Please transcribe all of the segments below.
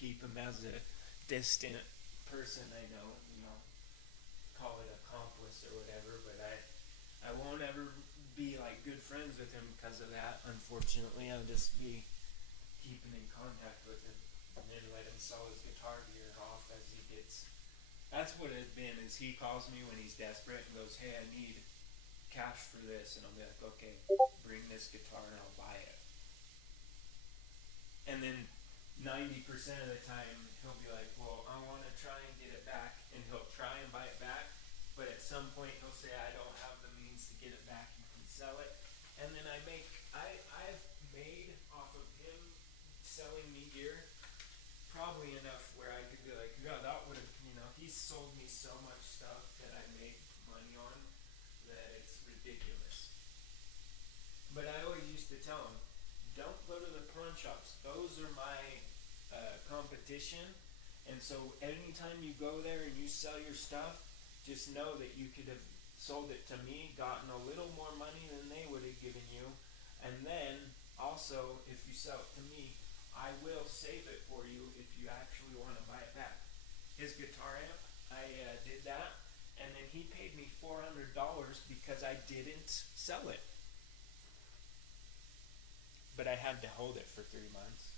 keep him as a distant person I know, call it accomplice or whatever, but I won't ever be like good friends with him because of that. Unfortunately, I'll just be keeping in contact with him and then let him sell his guitar gear off as he gets. That's what it's been. Is he calls me when he's desperate and goes, "Hey, I need cash for this," and I'll be like, "Okay, bring this guitar and I'll buy it." And then 90% of the time he'll be like, "Well, I want to try and get it back," and he'll try and buy it back, but at some point he'll say, "I don't have the means to get it back. You can sell it." And then I've made off of him selling me gear probably enough where I could be like, "God, that would have," he's sold me so much stuff that I made money on that it's ridiculous. But I always used to tell him, don't go to the pawn shops. Those are my competition. And so anytime you go there and you sell your stuff, just know that you could have sold it to me, gotten a little more money than they would have given you. And then also, if you sell it to me, I will save it for you if you actually want to buy it back. His guitar amp, I did that. And then he paid me $400 because I didn't sell it. But I had to hold it for 3 months.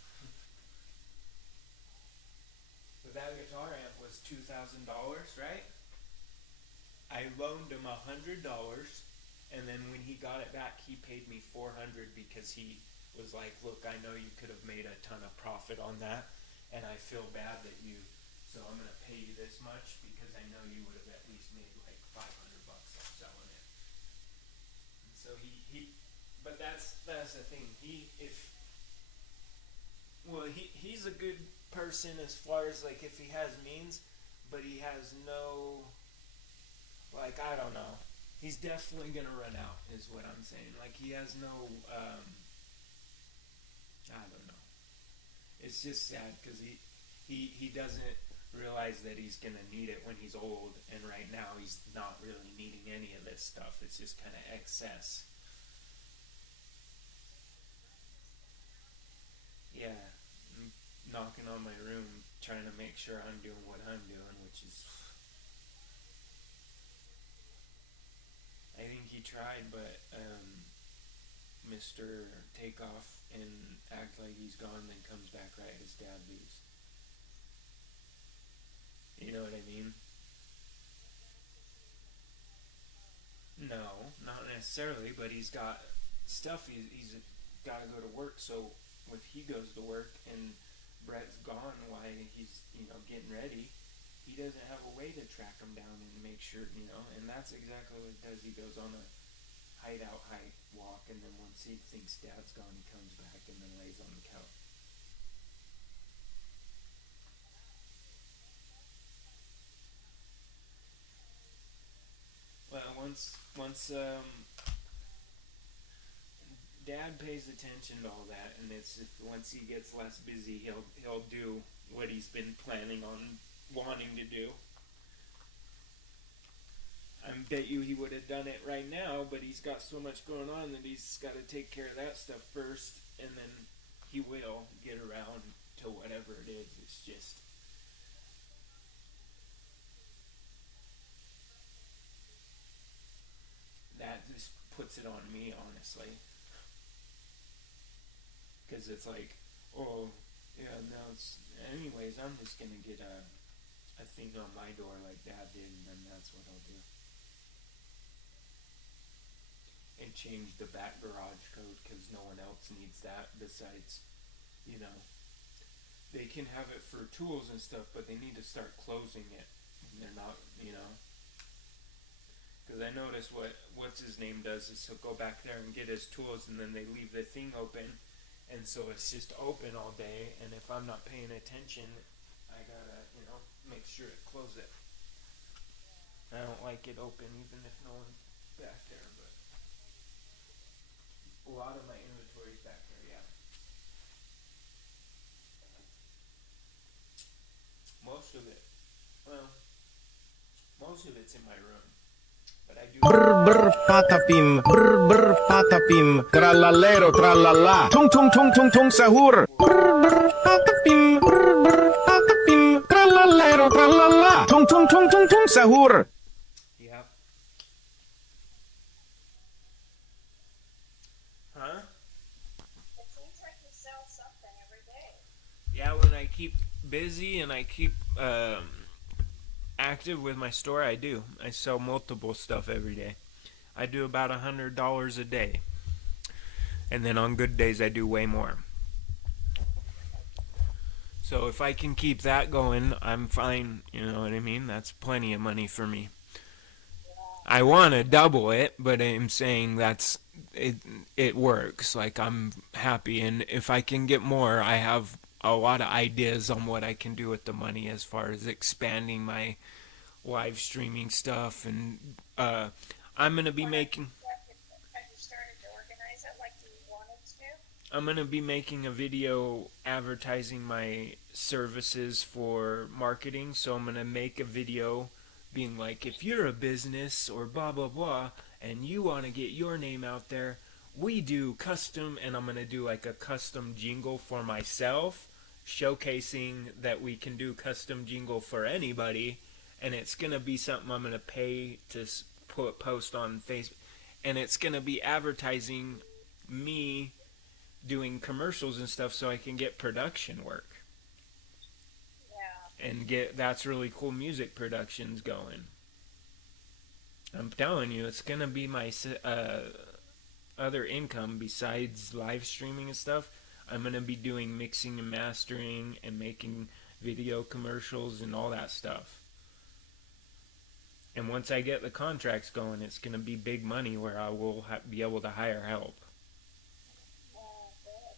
But that guitar amp was $2,000, right? I loaned him $100, and then when he got it back, he paid me $400 because he was like, "Look, I know you could have made a ton of profit on that, and I feel bad that so I'm gonna pay you this much because I know you would have at least made like $500 off selling it." And so but that's the thing. He's a good person as far as like if he has means, but he has no, like, I don't know. He's definitely gonna run out, is what I'm saying. Like, he has no, I don't know. It's just sad because he doesn't realize that he's gonna need it when he's old, and right now he's not really needing any of this stuff. It's just kind of excess. Yeah, I'm knocking on my room, trying to make sure I'm doing what I'm doing, which is, I think he tried, but Mr. Takeoff and act like he's gone, then comes back right as Dad leaves. You know what I mean? No, not necessarily, but he's got stuff. He's got to go to work, so if he goes to work and Brett's gone while he's, getting ready, he doesn't have a way to track him down and make sure, and that's exactly what he does. He goes on a hideout hike walk, and then once he thinks Dad's gone, he comes back and then lays on the couch. Well, once Dad pays attention to all that, and once he gets less busy, he'll do what he's been planning on wanting to do. I bet you he would have done it right now, but he's got so much going on that he's got to take care of that stuff first, and then he will get around to whatever it is. It's just, that just puts it on me, honestly. Because it's like, oh, yeah, no, anyways, I'm just going to get a thing on my door like Dad did, and then that's what I'll do. And change the back garage code, because no one else needs that besides, they can have it for tools and stuff, but they need to start closing it. And they're not, because I notice what's his name does is he'll go back there and get his tools, and then they leave the thing open, and so it's just open all day, and if I'm not paying attention, I gotta, make sure to close it. I don't like it open even if no one's back there, but a lot of my inventory's back there, yeah. Most of it. Well, most of it's in my room. But I do. Brr brr patapim, brr brr patapim, trallallero trallallà, tung tung tung tung tung sahur. Brr brr patapim, brr brr sell something every day. Yeah, when I keep busy and I keep active with my store, I do. I sell multiple stuff every day. I do about $100 a day, and then on good days I do way more. So if I can keep that going, I'm fine. You know what I mean? That's plenty of money for me. Yeah. I want to double it, but I'm saying that's it. It works. Like I'm happy, and if I can get more, I have a lot of ideas on what I can do with the money as far as expanding my live streaming stuff, and I'm gonna be Well, making. have you started to organize it like you wanted to? I'm gonna be making a video advertising my services for marketing. So I'm gonna make a video being like, if you're a business or blah blah blah, and you want to get your name out there, we do custom, and I'm gonna do like a custom jingle for myself, showcasing that we can do custom jingle for anybody, and it's gonna be something I'm gonna pay to put post on Facebook, and it's gonna be advertising me doing commercials and stuff so I can get production work Yeah. and get that's really cool music productions going. I'm telling you, it's gonna be my other income besides live streaming and stuff. I'm gonna be doing mixing and mastering and making video commercials and all that stuff. And once I get the contracts going, it's gonna be big money where I will be able to hire help. Oh, good.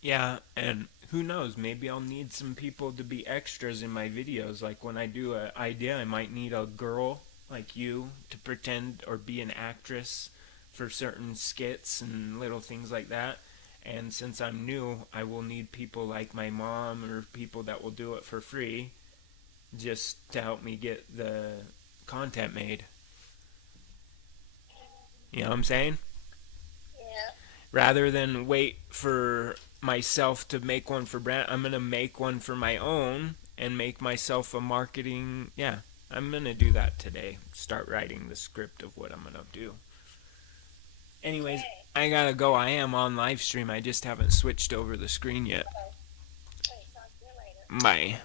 Yeah, and who knows? Maybe I'll need some people to be extras in my videos. Like when I do an idea, I might need a girl like you to pretend or be an actress for certain skits and little things like that. And since I'm new, I will need people like my mom or people that will do it for free just to help me get the content made. You know what I'm saying? Yeah. Rather than wait for myself to make one for brand, I'm gonna make one for my own and make myself a marketing. Yeah, I'm gonna do that today. Start writing the script of what I'm gonna do. Anyways, Okay. I gotta go. I am on live stream. I just haven't switched over the screen yet. Okay, talk to you later. Bye.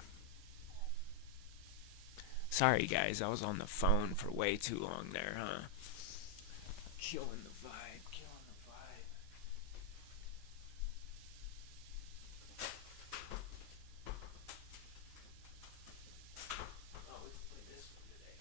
Sorry guys, I was on the phone for way too long there, huh? Killing the vibe, killing the vibe. Oh, let's play this one today.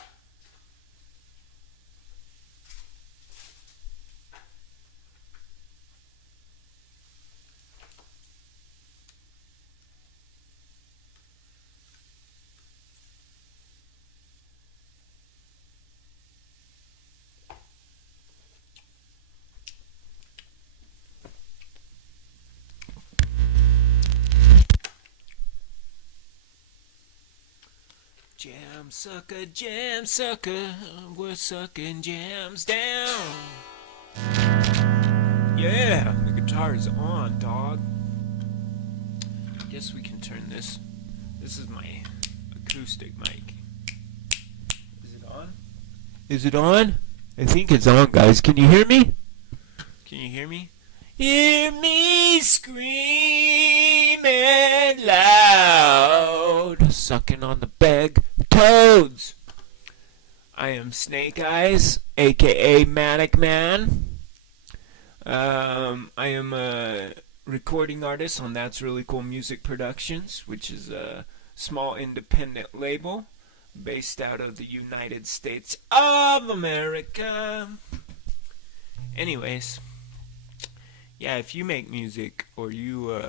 Jam sucker, we're sucking jams down. Yeah, the guitar is on, dog. Guess we can turn this. This is my acoustic mic. Is it on? Is it on? I think it's on, guys. Can you hear me? Can you hear me? Hear me screaming loud, sucking on the bag toads. I am Snake Eyes, aka Manic Man. I am a recording artist on That's Really Cool Music Productions, which is a small independent label based out of the United States of America. Anyways, yeah, if you make music or you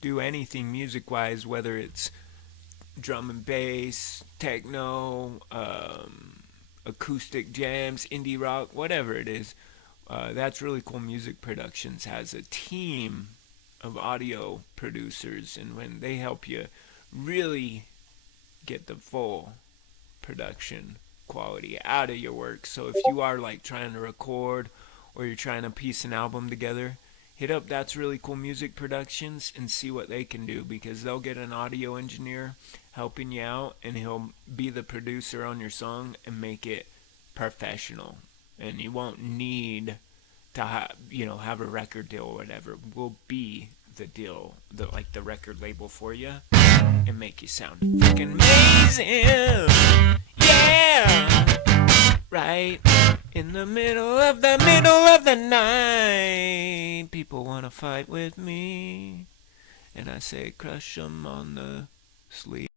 do anything music-wise, whether it's drum and bass, techno, acoustic jams, indie rock, whatever it is, That's Really Cool Music Productions has a team of audio producers, and when they help you really get the full production quality out of your work. So if you are like trying to record or you're trying to piece an album together, hit up That's Really Cool Music Productions and see what they can do, because they'll get an audio engineer helping you out and he'll be the producer on your song and make it professional. And you won't need to have a record deal or whatever. We'll be the deal, the record label for you, and make you sound freaking amazing. Yeah, right in the middle of the night, people wanna fight with me, and I say crush 'em on the sleeve.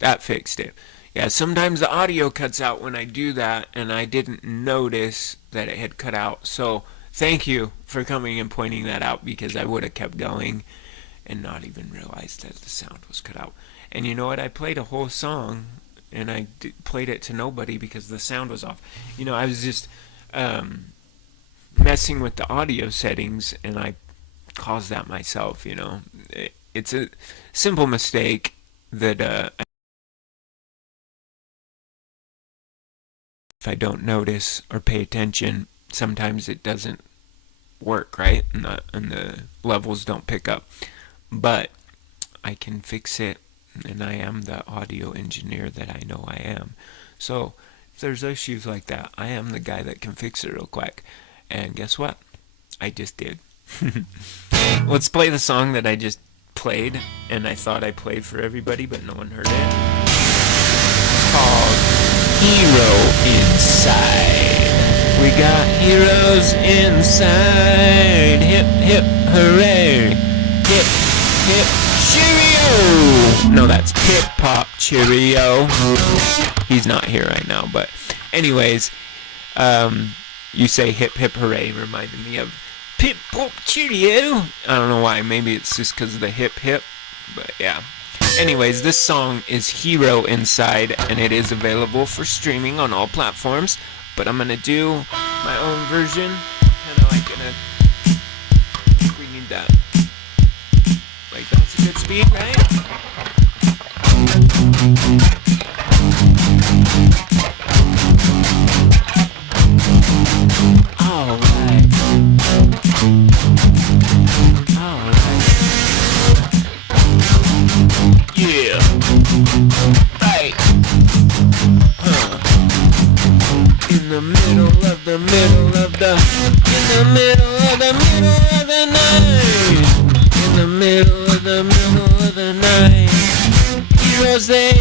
That fixed it. Yeah, sometimes the audio cuts out when I do that, and I didn't notice that it had cut out. So thank you for coming and pointing that out, because I would have kept going and not even realized that the sound was cut out. And you know what? I played a whole song, and I played it to nobody because the sound was off. You know, I was just messing with the audio settings, and I caused that myself, you know. It's a simple mistake that if I don't notice or pay attention, sometimes it doesn't work, right? And the levels don't pick up. But I can fix it, and I am the audio engineer that I know I am. So if there's issues like that, I am the guy that can fix it real quick. And guess what? I just did. Let's play the song that I just played, and I thought I played for everybody, but no one heard it. It's called Hero Inside. We got heroes inside. Hip, hip, hooray. Hip, hip, cheerio. No, that's Pip Pop Cheerio. He's not here right now, but anyways, you say hip, hip, hooray reminded me of Pip Pop Cheerio. I don't know why. Maybe it's just because of the hip, hip, but yeah. Anyways, this song is Hero Inside, and it is available for streaming on all platforms, but I'm gonna do my own version, kinda like we need that. Like, that's a good speed, right? Alright. Yeah. Right. In the middle of the night. Heroes, they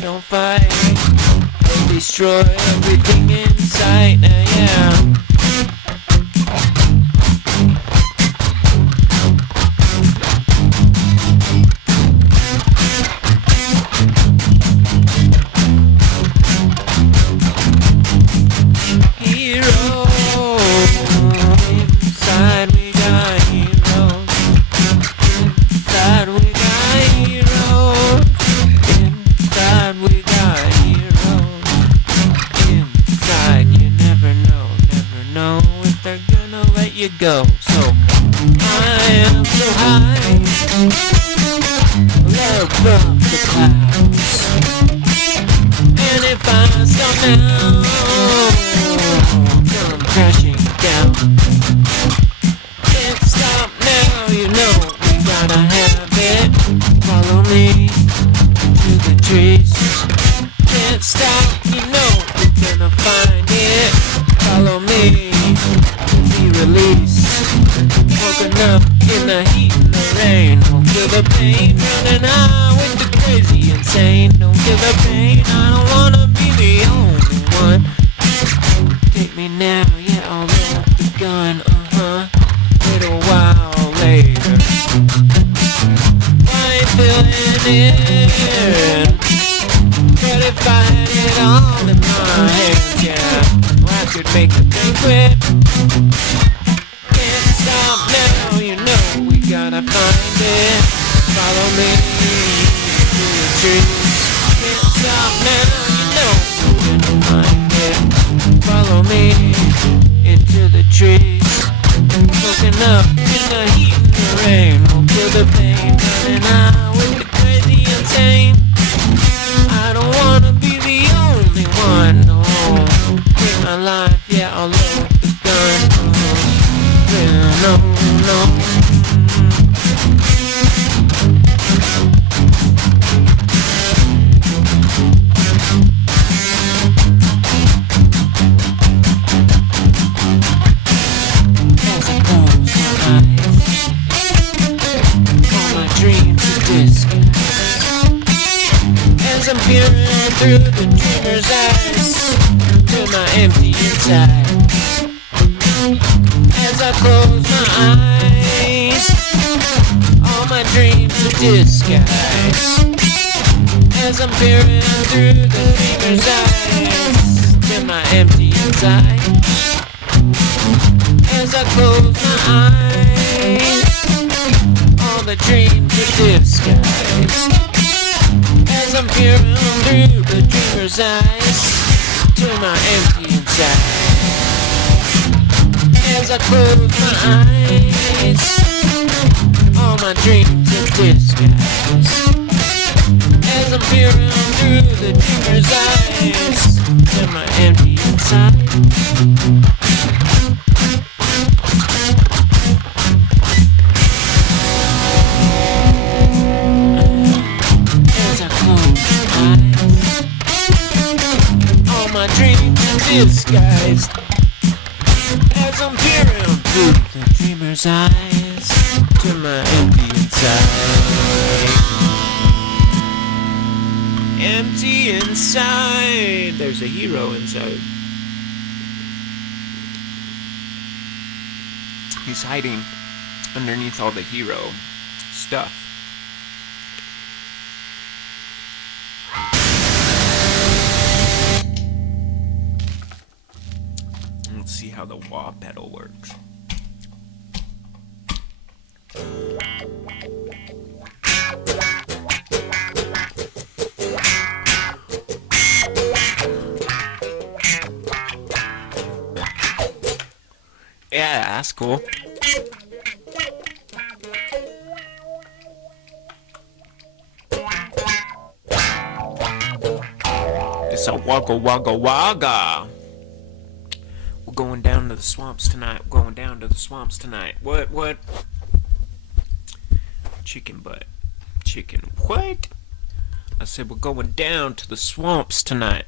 don't fight. They destroy everything in sight. Yeah. Go. So I am so high, love above the clouds, and if I stop now, come crashing down. Can't stop now, you know we gotta have it. Follow me to the trees. Can't stop, you know we're gonna find it. Follow me. Release, woken up in the heat and the rain. Don't feel the pain, running high with the crazy insane. Don't feel the pain, I don't wanna be the only one. Take me now, yeah, I'll load the gun, little while later. I ain't feeling it, but if I had it all in my hands, yeah, I could make the thing quit. Stop now, you know we gotta find it. Follow me to the trees. Can't stop now, you know we're gonna find it. Follow me into the trees. Smoking up in the heat and the rain. Won't feel the pain, running high with the crazy insane. I don't wanna be the only one, no. In my life, yeah, I'll load the gun. No. As I close my eyes, all my dreams are disguised. As I'm peering through the dreamer's eyes to my empty inside. As I close my eyes, all my dreams are disguised. As I'm peering through the dreamer's eyes to my empty inside. As I close my eyes, all the dreams are disguised. As I'm peering through the dreamer's eyes to my empty inside. As I close my eyes, all my dreams are disguised. As I'm peering through the dreamer's eyes to my empty inside. As I close my eyes, all my dreams are disguised. As I'm peering through the dreamer's eyes to my empty inside. Empty inside. There's a hero inside. He's hiding underneath all the hero stuff. Let's see how the wah pedal works. Yeah, that's cool. It's a wagga wagga wagga. We're going down to the swamps tonight. We're going down to the swamps tonight. What? Chicken butt. Chicken what? I said we're going down to the swamps tonight.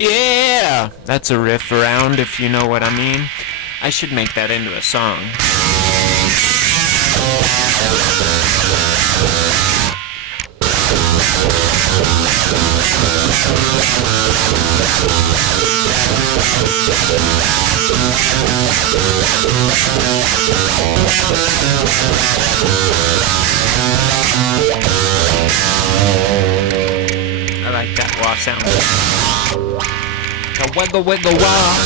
Yeah, that's a riff around, if you know what I mean. I should make that into a song. I like that wah sound. The wiggle wiggle wah.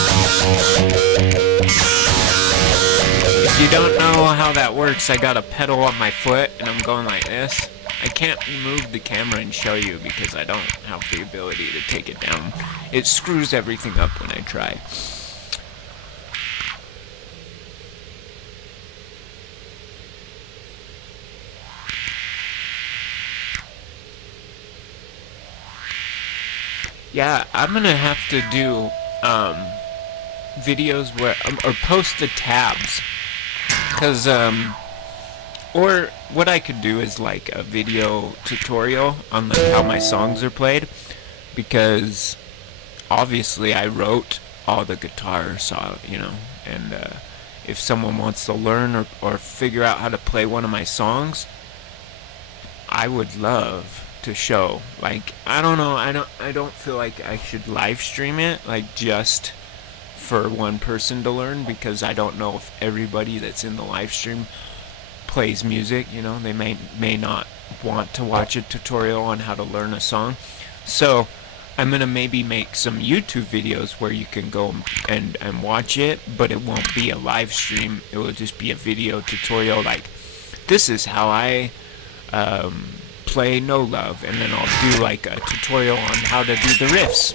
If you don't know how that works, I got a pedal on my foot and I'm going like this. I can't move the camera and show you because I don't have the ability to take it down. It screws everything up when I try. Yeah, I'm gonna have to do videos where or post the tabs, cause or what I could do is like a video tutorial on like how my songs are played, because obviously I wrote all the guitar songs, you know, and if someone wants to learn or figure out how to play one of my songs, I would love to show. Like, I don't know, I don't feel like I should live stream it, like just for one person to learn, because I don't know if everybody that's in the live stream plays music, you know. They may not want to watch a tutorial on how to learn a song. So I'm gonna maybe make some YouTube videos where you can go and watch it, but it won't be a live stream. It will just be a video tutorial, like, this is how I play No Love, and then I'll do like a tutorial on how to do the riffs.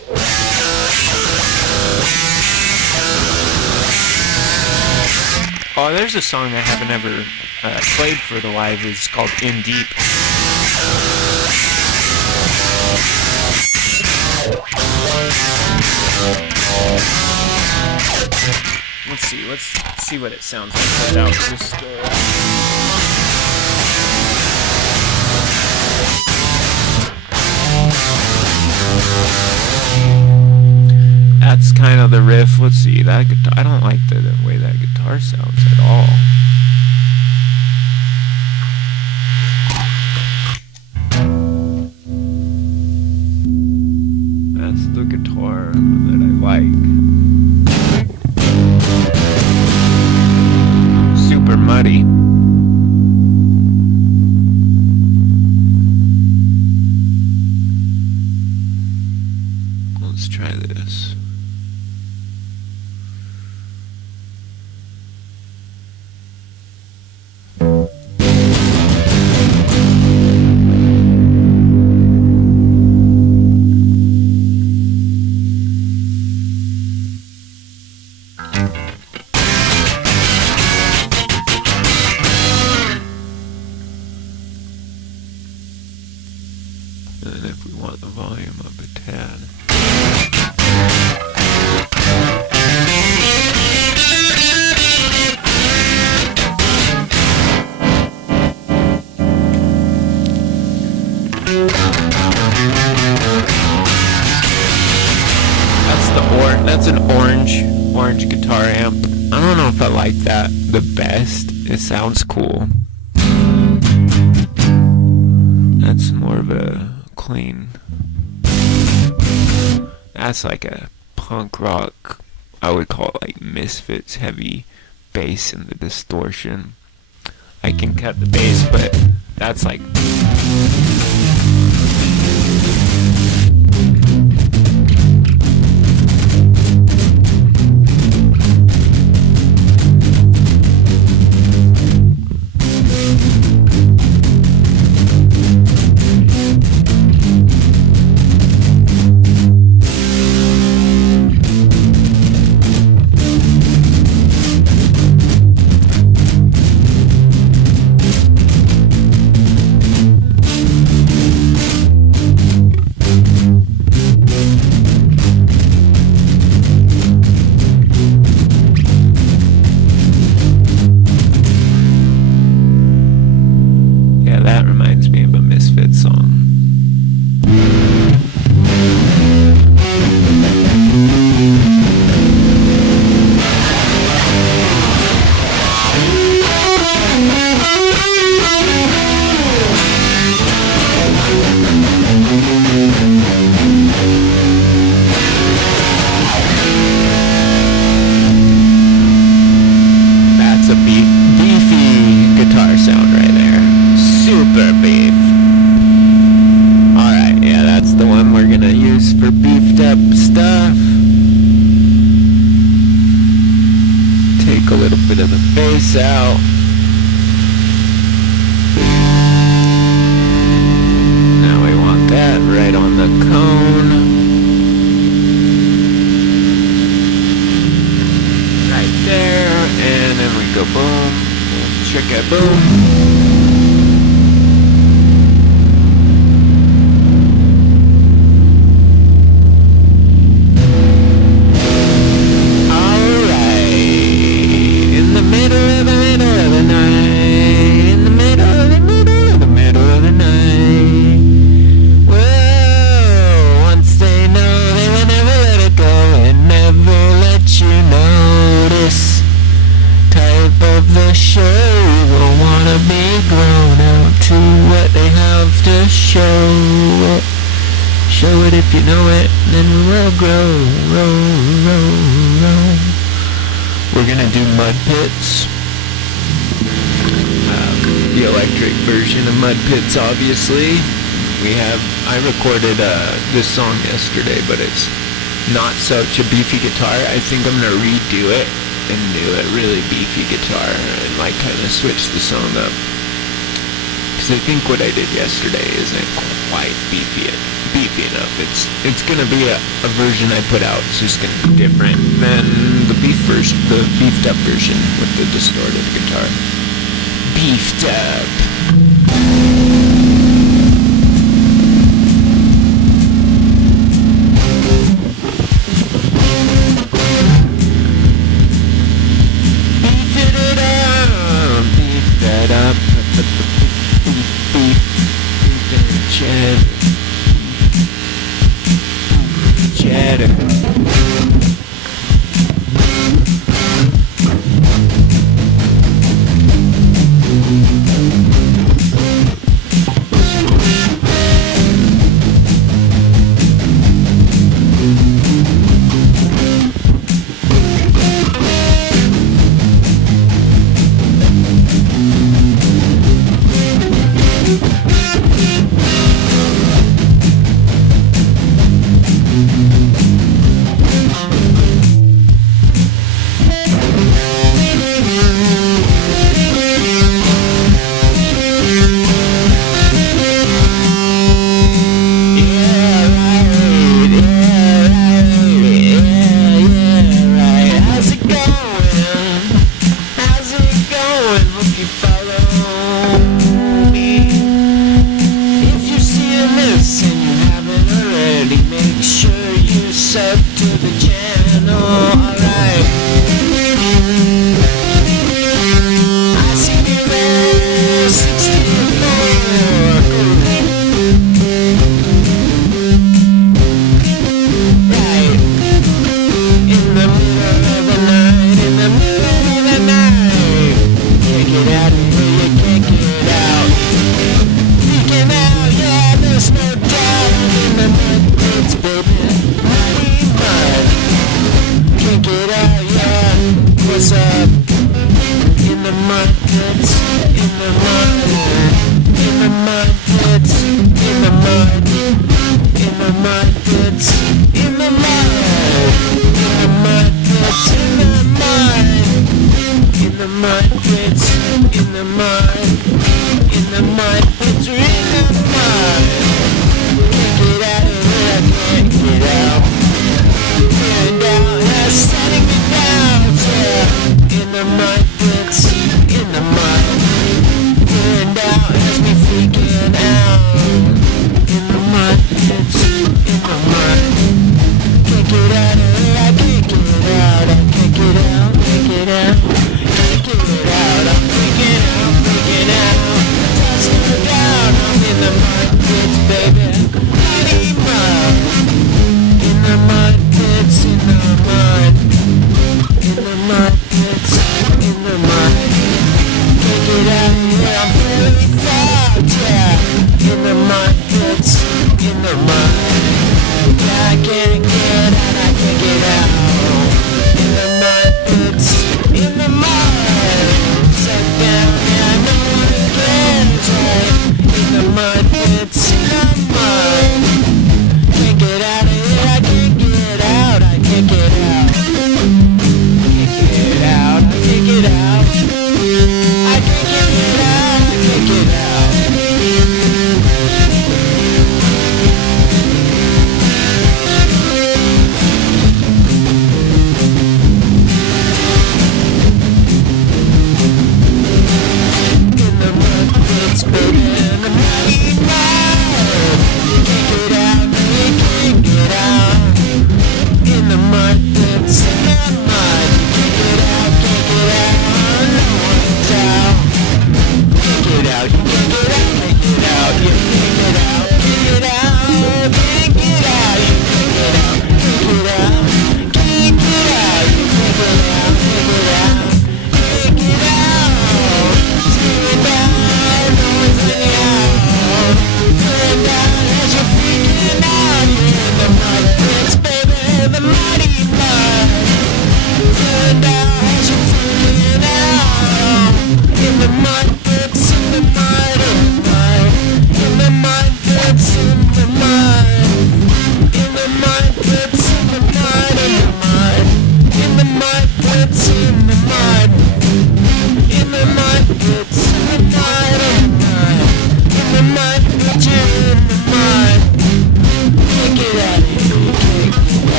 Oh, there's a song I haven't ever played for the live. It's called In Deep. Let's see what it sounds like without just that's kind of the riff. Let's see, that guitar, I don't like the way that guitar sounds at all. That's the guitar that I like. Super muddy. Let's try this. And if we want the volume up a tad. That's an orange guitar amp. I don't know if I like that the best. It sounds cool. That's more of a clean. That's like a punk rock. I would call it like Misfits heavy bass and the distortion. I can cut the bass, but that's like. That reminds me of a Misfits song. That's a beefy guitar sound right there. Super beef. Alright, yeah, that's the one we're gonna use for beefed up stuff. Take a little bit of the bass out. Now we want that right on the cone. Right there, and then we go boom. Check it, boom. Show it if you know it, then we will grow. We're gonna do Mud Pits. The electric version of Mud Pits, obviously. I recorded this song yesterday, but it's not such a beefy guitar. I think I'm gonna redo it and do a really beefy guitar and like kind of switch the song up. because I think what I did yesterday isn't quite beefy enough. It's gonna be a version I put out. It's just gonna be different than the beefed up version with the distorted guitar. Beefed up. In the mud, turned out has me freaking out.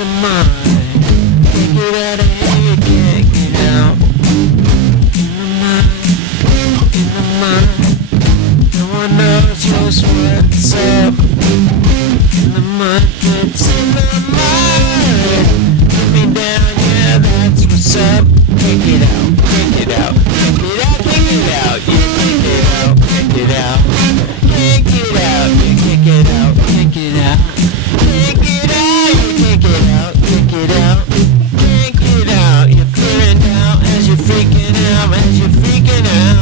the mud. Can't get out of here, you can't get out. In the mud, in the mud. No one knows just what's up. In the mud pits, in the mud. Put me down, yeah, that's what's up. Kick it out, kick it out, kick it out, kick it out. You kick it out, kick it out. Kick it out, you kick it out, kick it out. Kick it out, you kick it out, kick it out. Kick it out, you're flaring out as you're freaking out, as you're freaking out.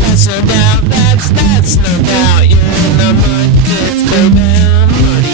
That's no doubt, that's no doubt. You're in the mud pits, baby, muddy.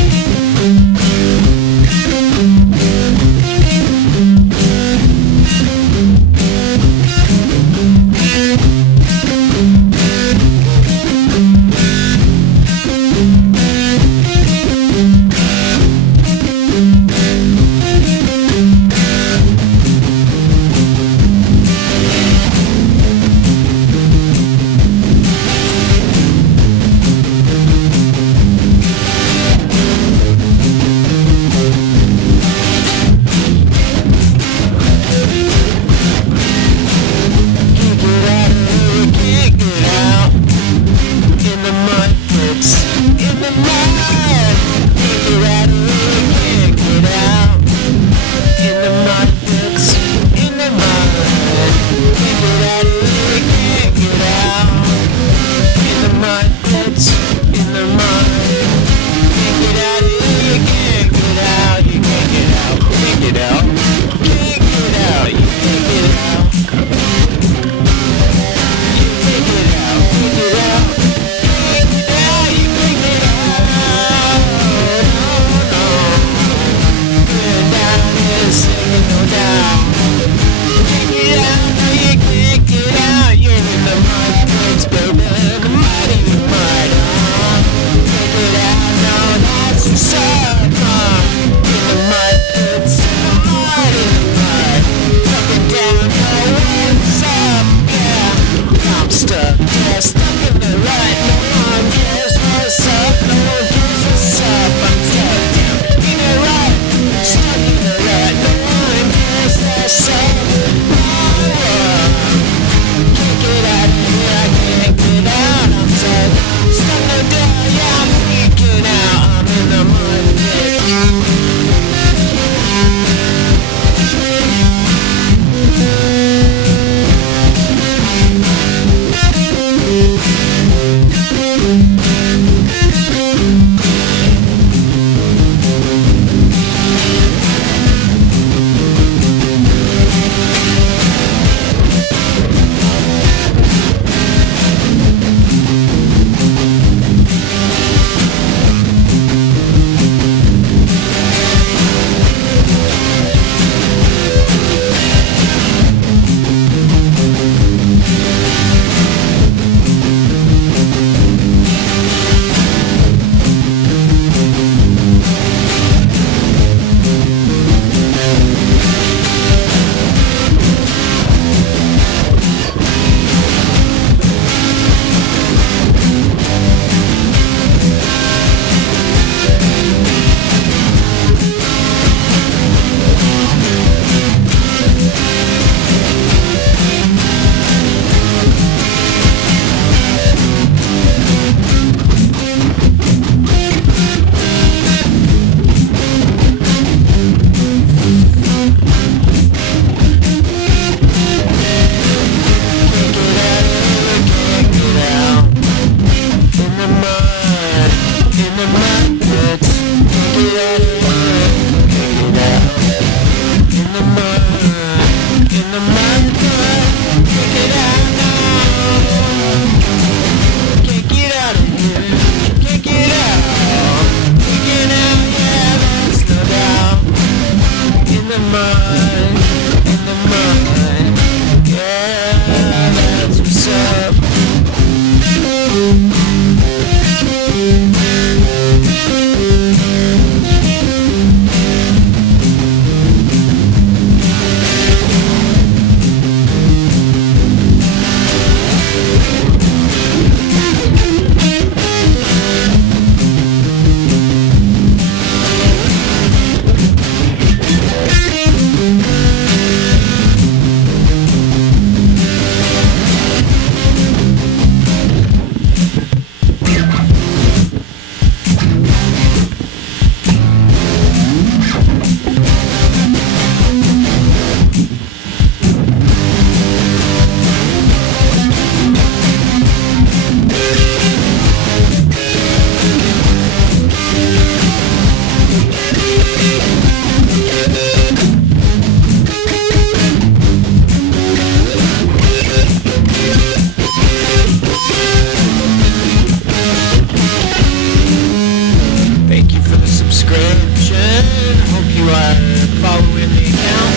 good. Hope you are following the account.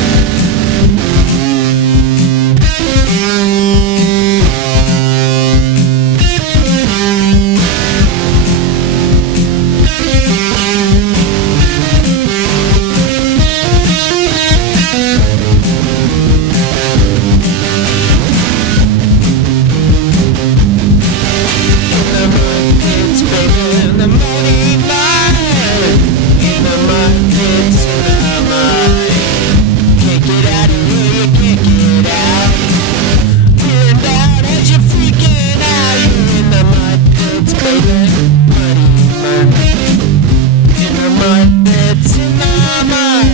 The money line in the mud pits in the mud. Can't get out of here, you can't get out. Feeling down as you're freaking out. You're in the mud pits, baby. Muddy mud. In the mud pits in the mud.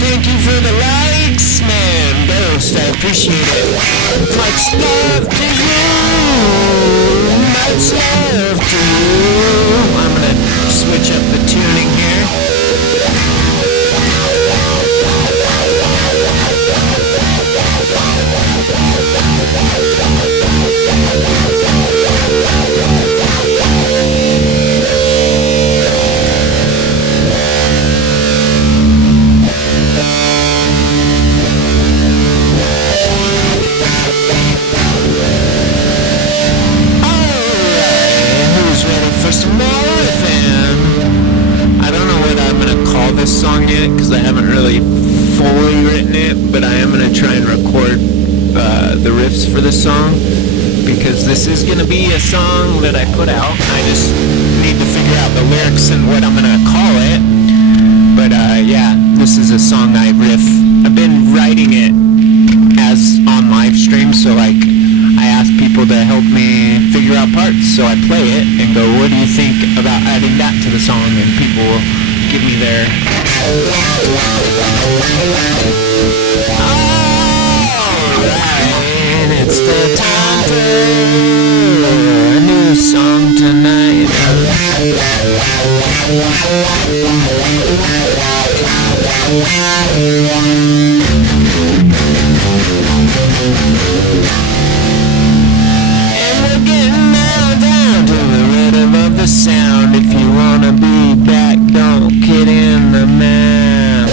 Thank you for the likes, man. Ghost, I appreciate it. Much love to you. Much love to you. I'm gonna switch up the tuning here. Who's ready for some more FM? I don't know what I'm gonna call this song yet because I haven't really fully written it, but I am gonna try and record the riffs for this song because this is gonna be a song that I put out. I just need to figure out the lyrics and what I'm gonna call it. But yeah, this is a song I riff. I've been writing it as on live stream, so like I ask people to help me figure out parts, so I play it and go, what do you think about adding that to the song? And people will give me their alright, it's the time for a new song tonight. And we're getting now down to the rhythm of the sound. If you wanna be back, don't get in the mouth.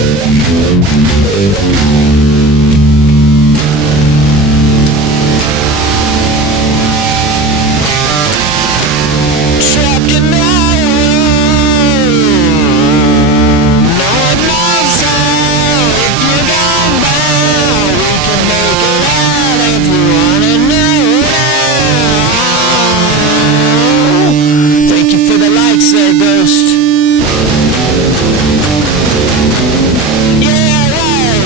Trapped in the room, no one knows how. If you don't bow, we can make it out if you wanna know now. Thank you for the likes there, Ghost. Yeah, right.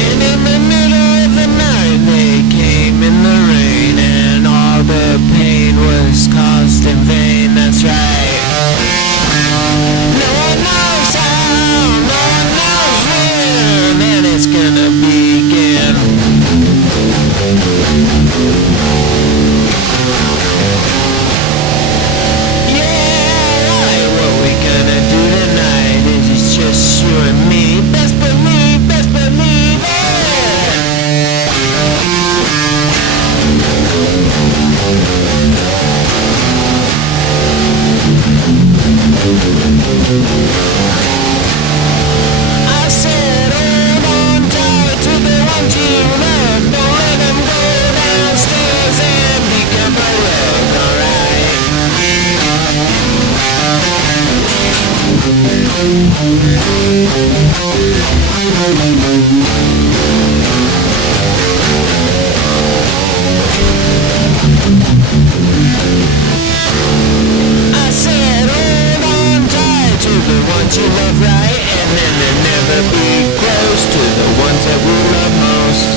And in the middle of the night they came in the rain, and all the pain was caused in vain, that's right. No one knows how, no one knows when, and it's gonna begin. Yeah, right, what we gonna do tonight is it's just you and me. Best believe it. I said hold on tight to the ones you love. Don't let them go downstairs and become a wreck, alright? I said hold on tight to the ones you love, right? And then they'll never be close to the ones that we love most.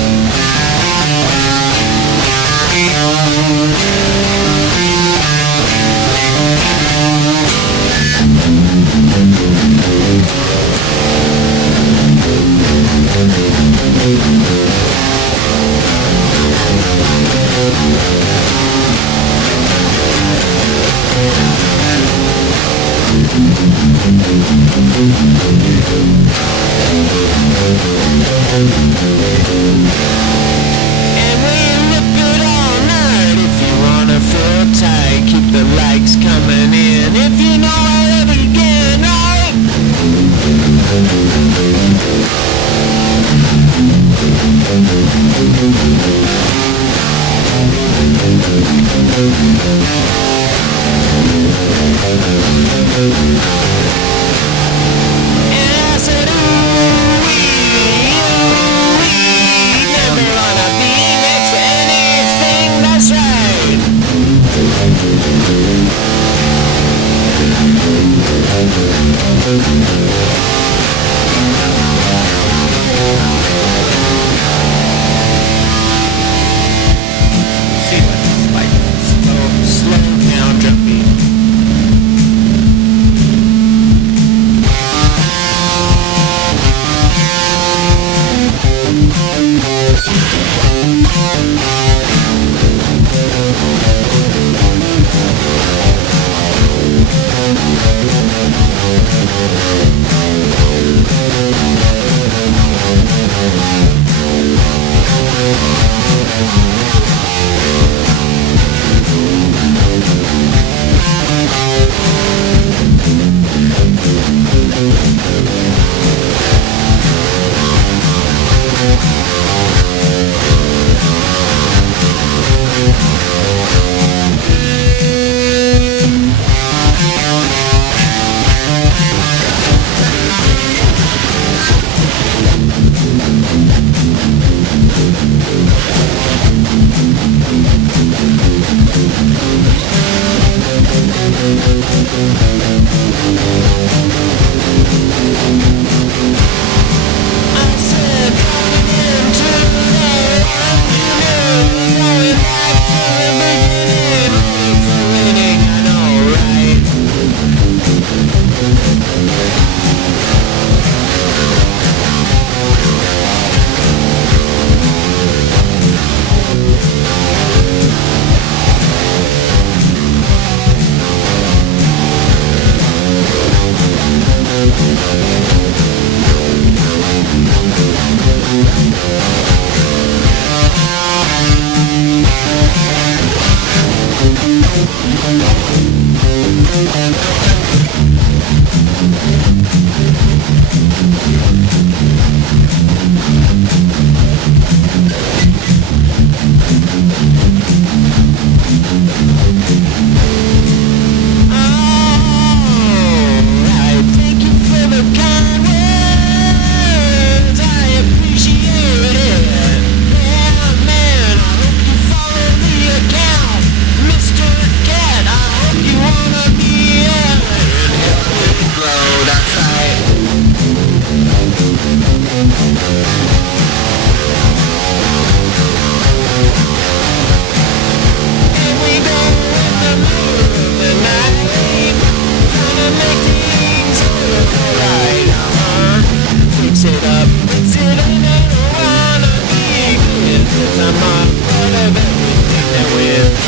And we rip it all night. If you wanna feel tight, keep the likes coming in. If you know how to begin, right? And I said, ooh-wee, never wanna be next to anything that's right. See, it's like slow down drum beat. I said, coming into the going back to the beginning, ready for winning, I know, right? Alright, thank you for the kind words, I appreciate it. Yeah, man, I hope you follow the account. Mr. Cat, I hope you wanna be in grow, that's right. And we go in the middle of the night, gonna make things look alright, fix it up, fix it up, and I wanna be good, 'cause I'm a part of everything that wins.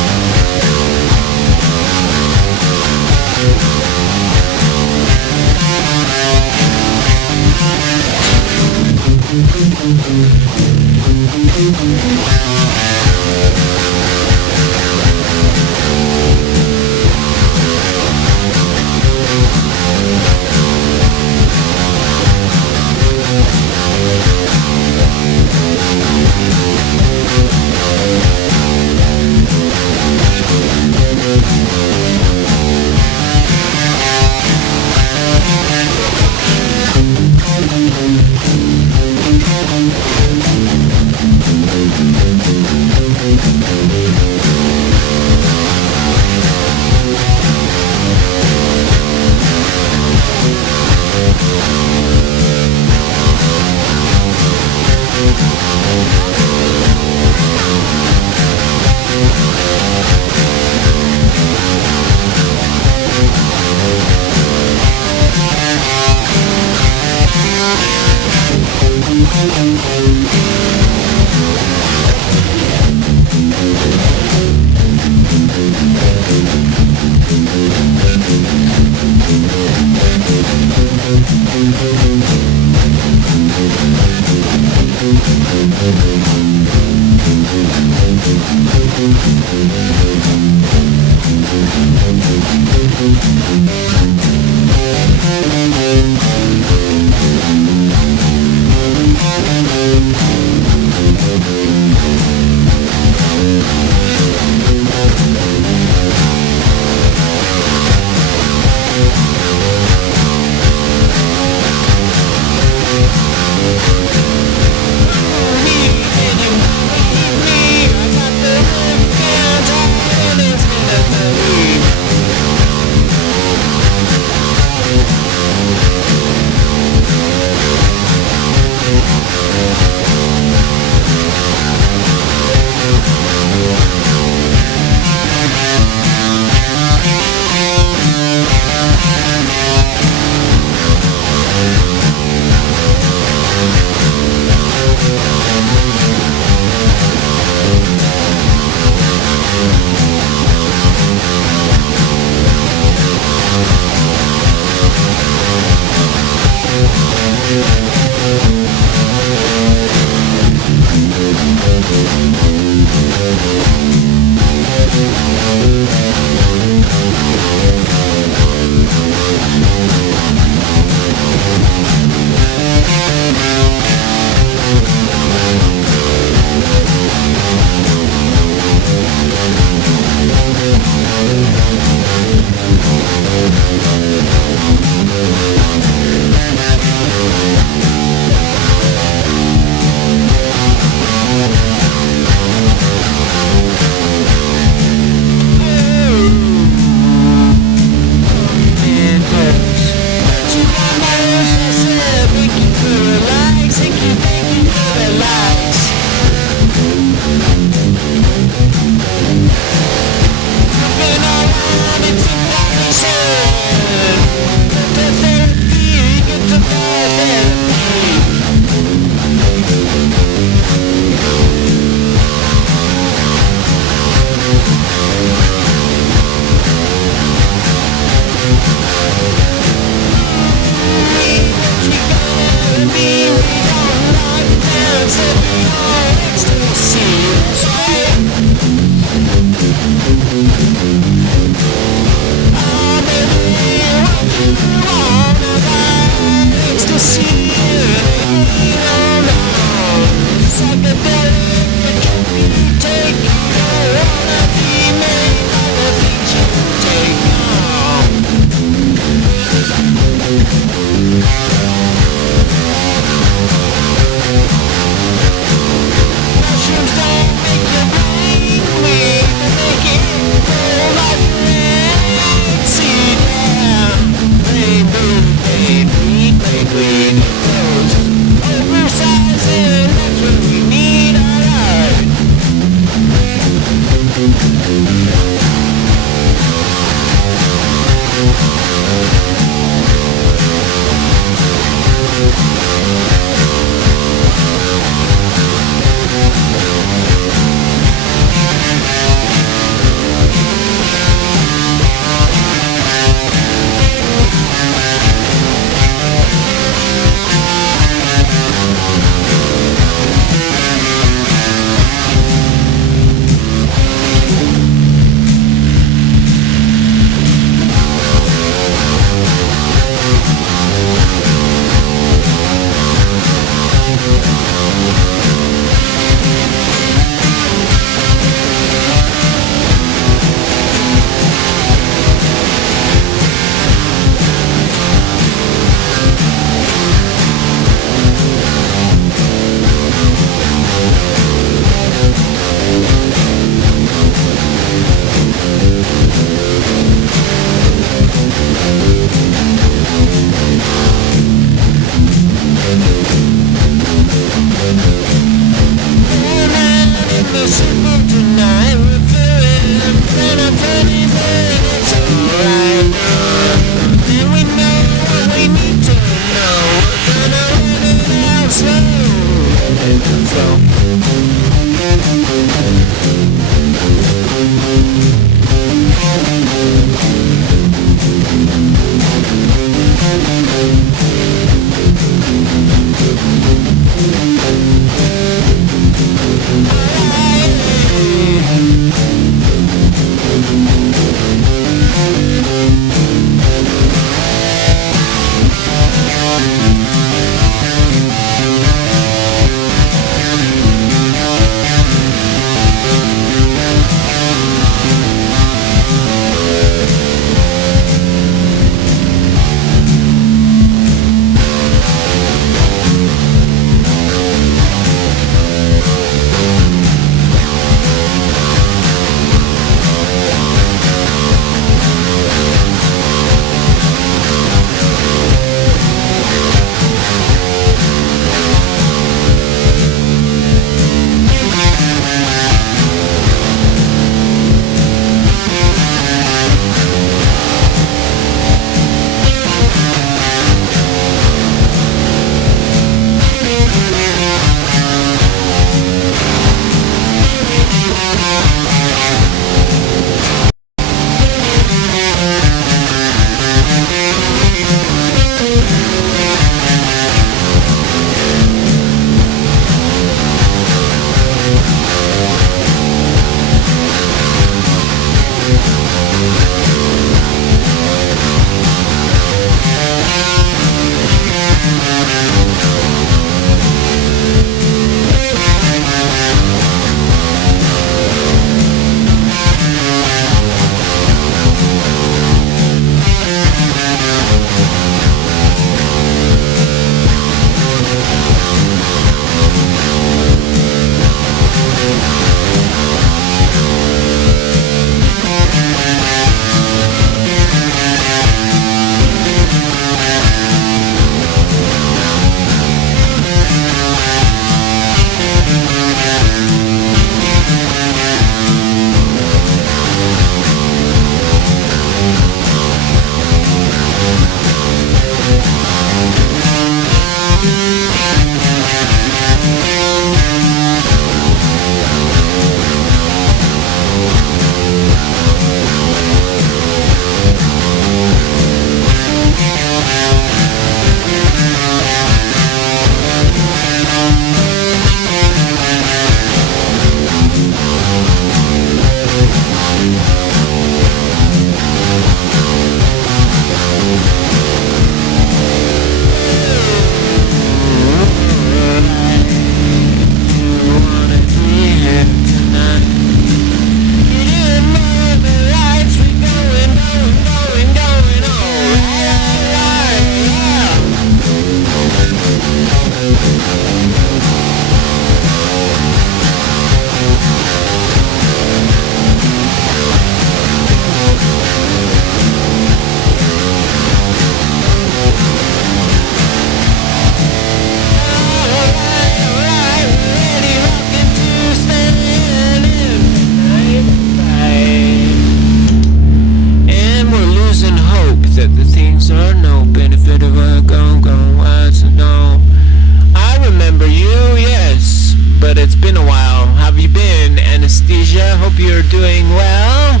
you're doing well.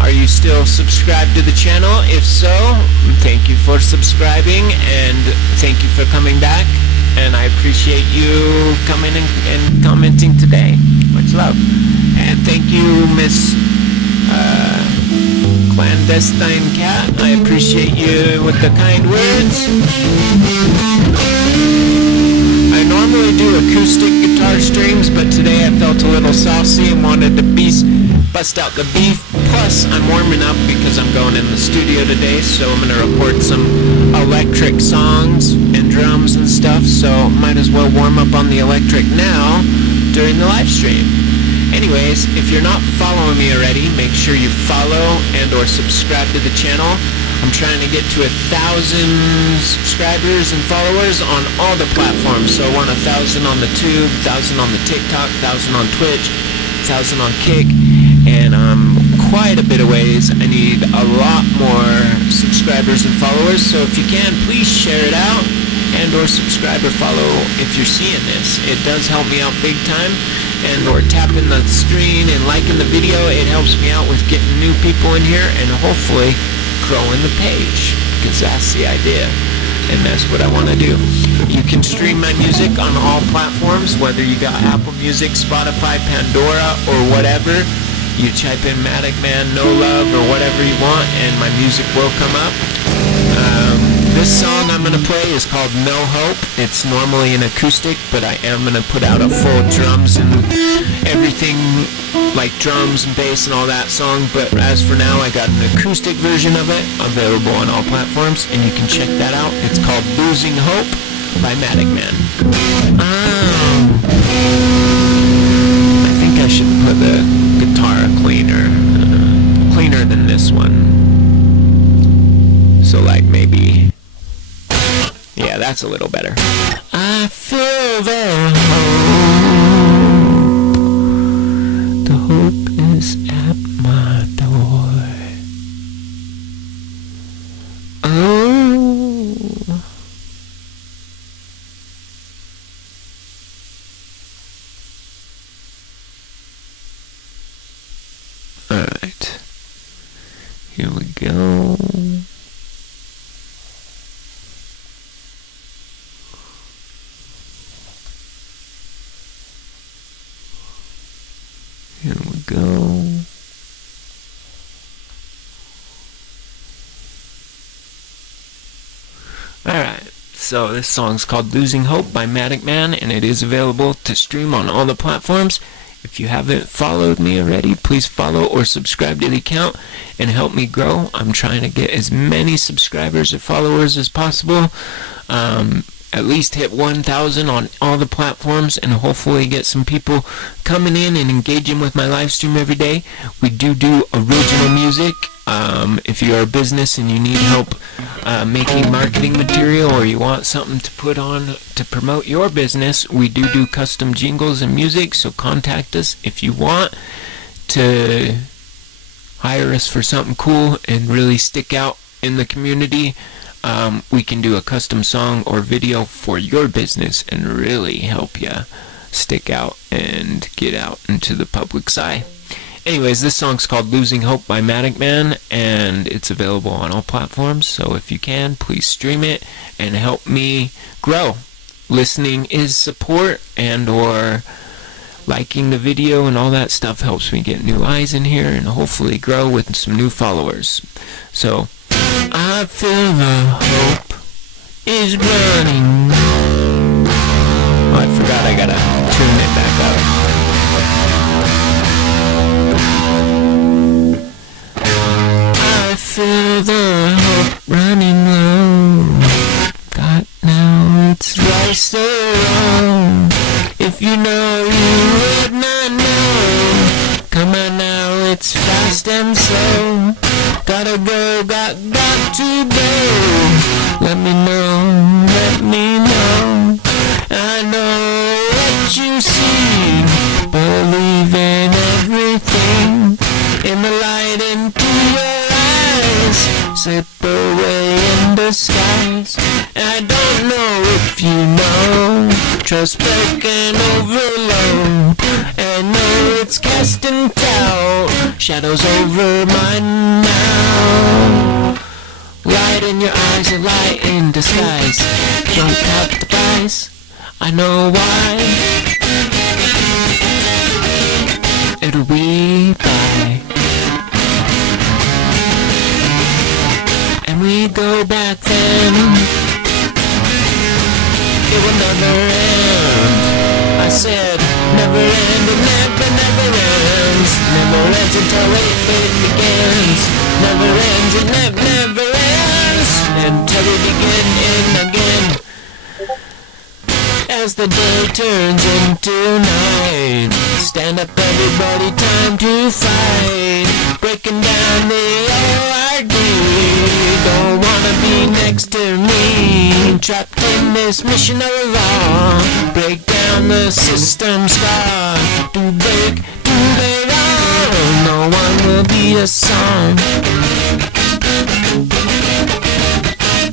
Are you still subscribed to the channel? If so, thank you for subscribing and thank you for coming back. And I appreciate you coming and commenting today. Much love. And thank you, Miss Clandestine Cat. I appreciate you with the kind words. I normally do acoustic guitar strings, but today I felt a little saucy and wanted to bust out the beef. Plus, I'm warming up because I'm going in the studio today, so I'm going to record some electric songs and drums and stuff, so might as well warm up on the electric now during the live stream. Anyways, if you're not following me already, make sure you follow and or subscribe to the channel. I'm trying to get to 1,000 subscribers and followers on all the platforms. So I want 1,000 on the Tube, 1,000 on the TikTok, 1,000 on Twitch, 1,000 on Kick, and quite a bit of ways. I need a lot more subscribers and followers. So if you can, please share it out and or subscribe or follow if you're seeing this. It does help me out big time. And or tapping the screen and liking the video, it helps me out with getting new people in here and hopefully growing the page, because that's the idea and that's what I want to do. You can stream my music on all platforms, whether you got Apple Music, Spotify, Pandora, or whatever. You type in Matic Man, No Love, or whatever you want, and my music will come up. This song I'm going to play is called No Hope. It's normally an acoustic, but I am going to put out a full drums and everything, like drums and bass and all that song. But as for now, I got an acoustic version of it available on all platforms, and you can check that out. It's called Losing Hope by Matic Man. I think I should put the guitar cleaner than this one. So like maybe... yeah, that's a little better. I feel the hope. The hope is at my door. Oh. Alright. Here we go. Here we go. Alright, so this song's called Losing Hope by Matic Man, and it is available to stream on all the platforms. If you haven't followed me already, please follow or subscribe to the account and help me grow. I'm trying to get as many subscribers or followers as possible. At least hit 1,000 on all the platforms and hopefully get some people coming in and engaging with my live stream every day. We do original music. If you're a business and you need help making marketing material, or you want something to put on to promote your business, we do custom jingles and music, so contact us if you want to hire us for something cool and really stick out in the community. We can do a custom song or video for your business and really help you stick out and get out into the public's eye. Anyways, this song's called Losing Hope by Matic Man, and it's available on all platforms, so if you can, please stream it and help me grow. Listening is support, and or liking the video and all that stuff helps me get new eyes in here and hopefully grow with some new followers. So, I feel the hope is running. Oh, I forgot I gotta tune it back up. I feel the hope running low. God, now it's right so wrong. If you know, you would not know. Come on now, it's fast and slow. Gotta go, got to go. Let me know, let me know. I know what you see. Believe in everything. In the light into your eyes. Slip away in the skies. I don't know if you know. Trust break and overload. And no it's casting doubt, shadows over mine now. Light in your eyes, a light in disguise. Don't have the price, I know why. It'll be by. And we go back then. It will never end. I said never end, it never ends. Never ends until it begins. Never ends, it never ends until we begin again. As the day turns into night, stand up everybody, time to fight. Breaking down the ORD, don't wanna be next to me. Trapped in this mission of law, break down the system scar. Do break, do they wrong, no one will be a song.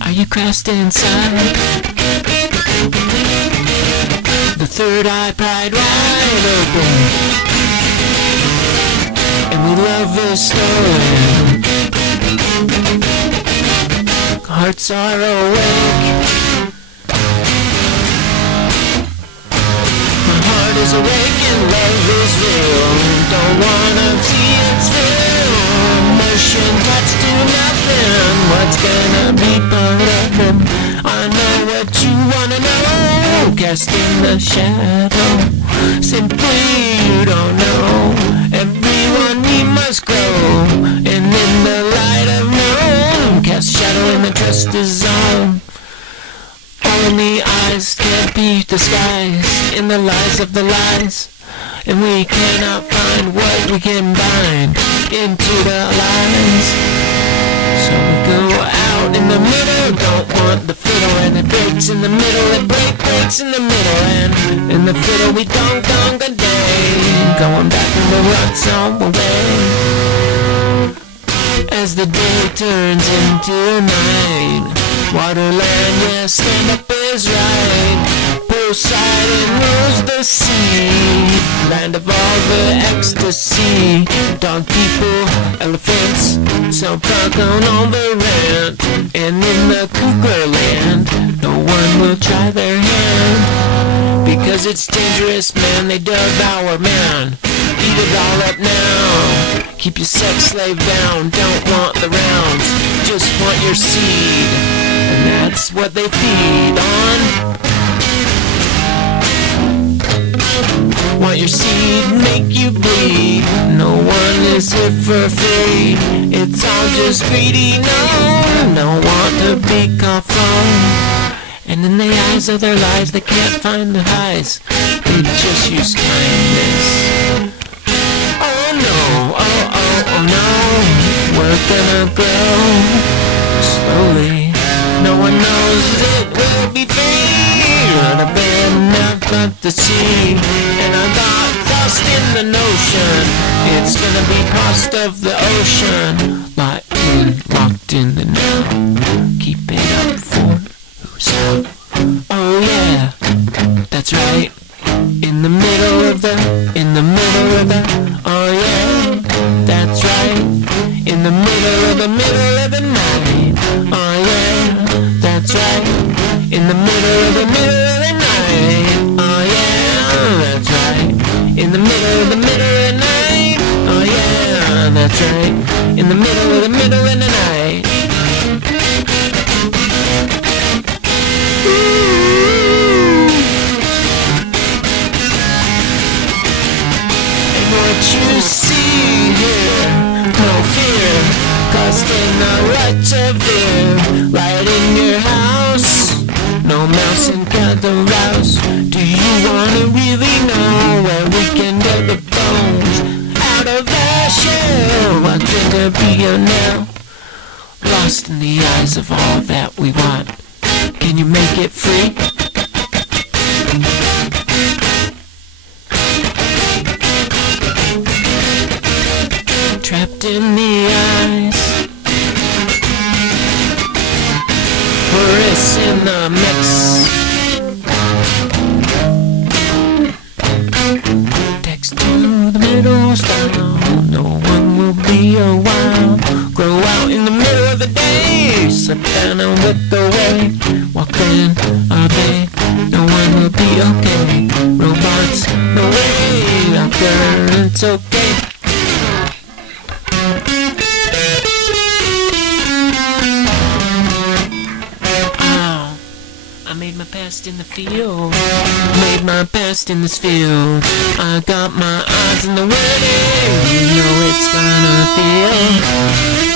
Are you crashed inside? The third eye pried wide open, and we love this story. Hearts are awake. My heart is awake and love is real. Don't wanna see it's real. Emotion touched to nothing. What's gonna be part of them? I know what you wanna know. Cast in the shadow. Simply you don't know. Everyone we must grow. And in the light of noon, cast shadow in the trusted zone. Only eyes can't be disguised in the lies of the lies. And we cannot find what we can bind into the lies. So we go out in the middle, don't want the fiddle, and it breaks in the middle, it breaks in the middle, and in the fiddle we don't a day, going back in the ruts on the way. As the day turns into night, waterland, yeah, stand up is right. Poseidon rules the sea, land of all the ecstasy. Dog people, elephants, so punk on all the rent. And in the cougar land, no one will try their hand. Because it's dangerous, man, they devour man. Eat it all up now. Keep your sex slave down, don't want the rounds, just want your seed. And that's what they feed on. Want your seed, make you bleed. No one is here for free. It's all just greedy, no want to be called from. And in the eyes of their lives they can't find the highs. They just use kindness. Oh no, oh no, we're gonna grow slowly. No one knows it will be free. I've been out the sea, and I got lost in the notion. It's gonna be past of the ocean, locked in the now. Keep it up for who's out. Oh yeah, that's right. In the middle of the, oh yeah, that's right. In the middle of the night, oh yeah, that's right. In the middle of the night, oh yeah, that's right. In the middle of the night, oh yeah, that's right. In the middle of the night. And what you see here, no fear, cast in the right of fear, right in your house. No mouse and got the rouse. Do you wanna really know where we can get the bones out of their shell? What's gonna be here now? Lost in the eyes of all that we want. Can you make it free? Trapped in the eyes. Chorus in the mix. Text to the gonna whip away. Walking all day, no one will be okay. Robots, no way, out there it's okay. Oh, I made my best in the field. Made my best in this field. I got my eyes on the winning. You know it's gonna feel.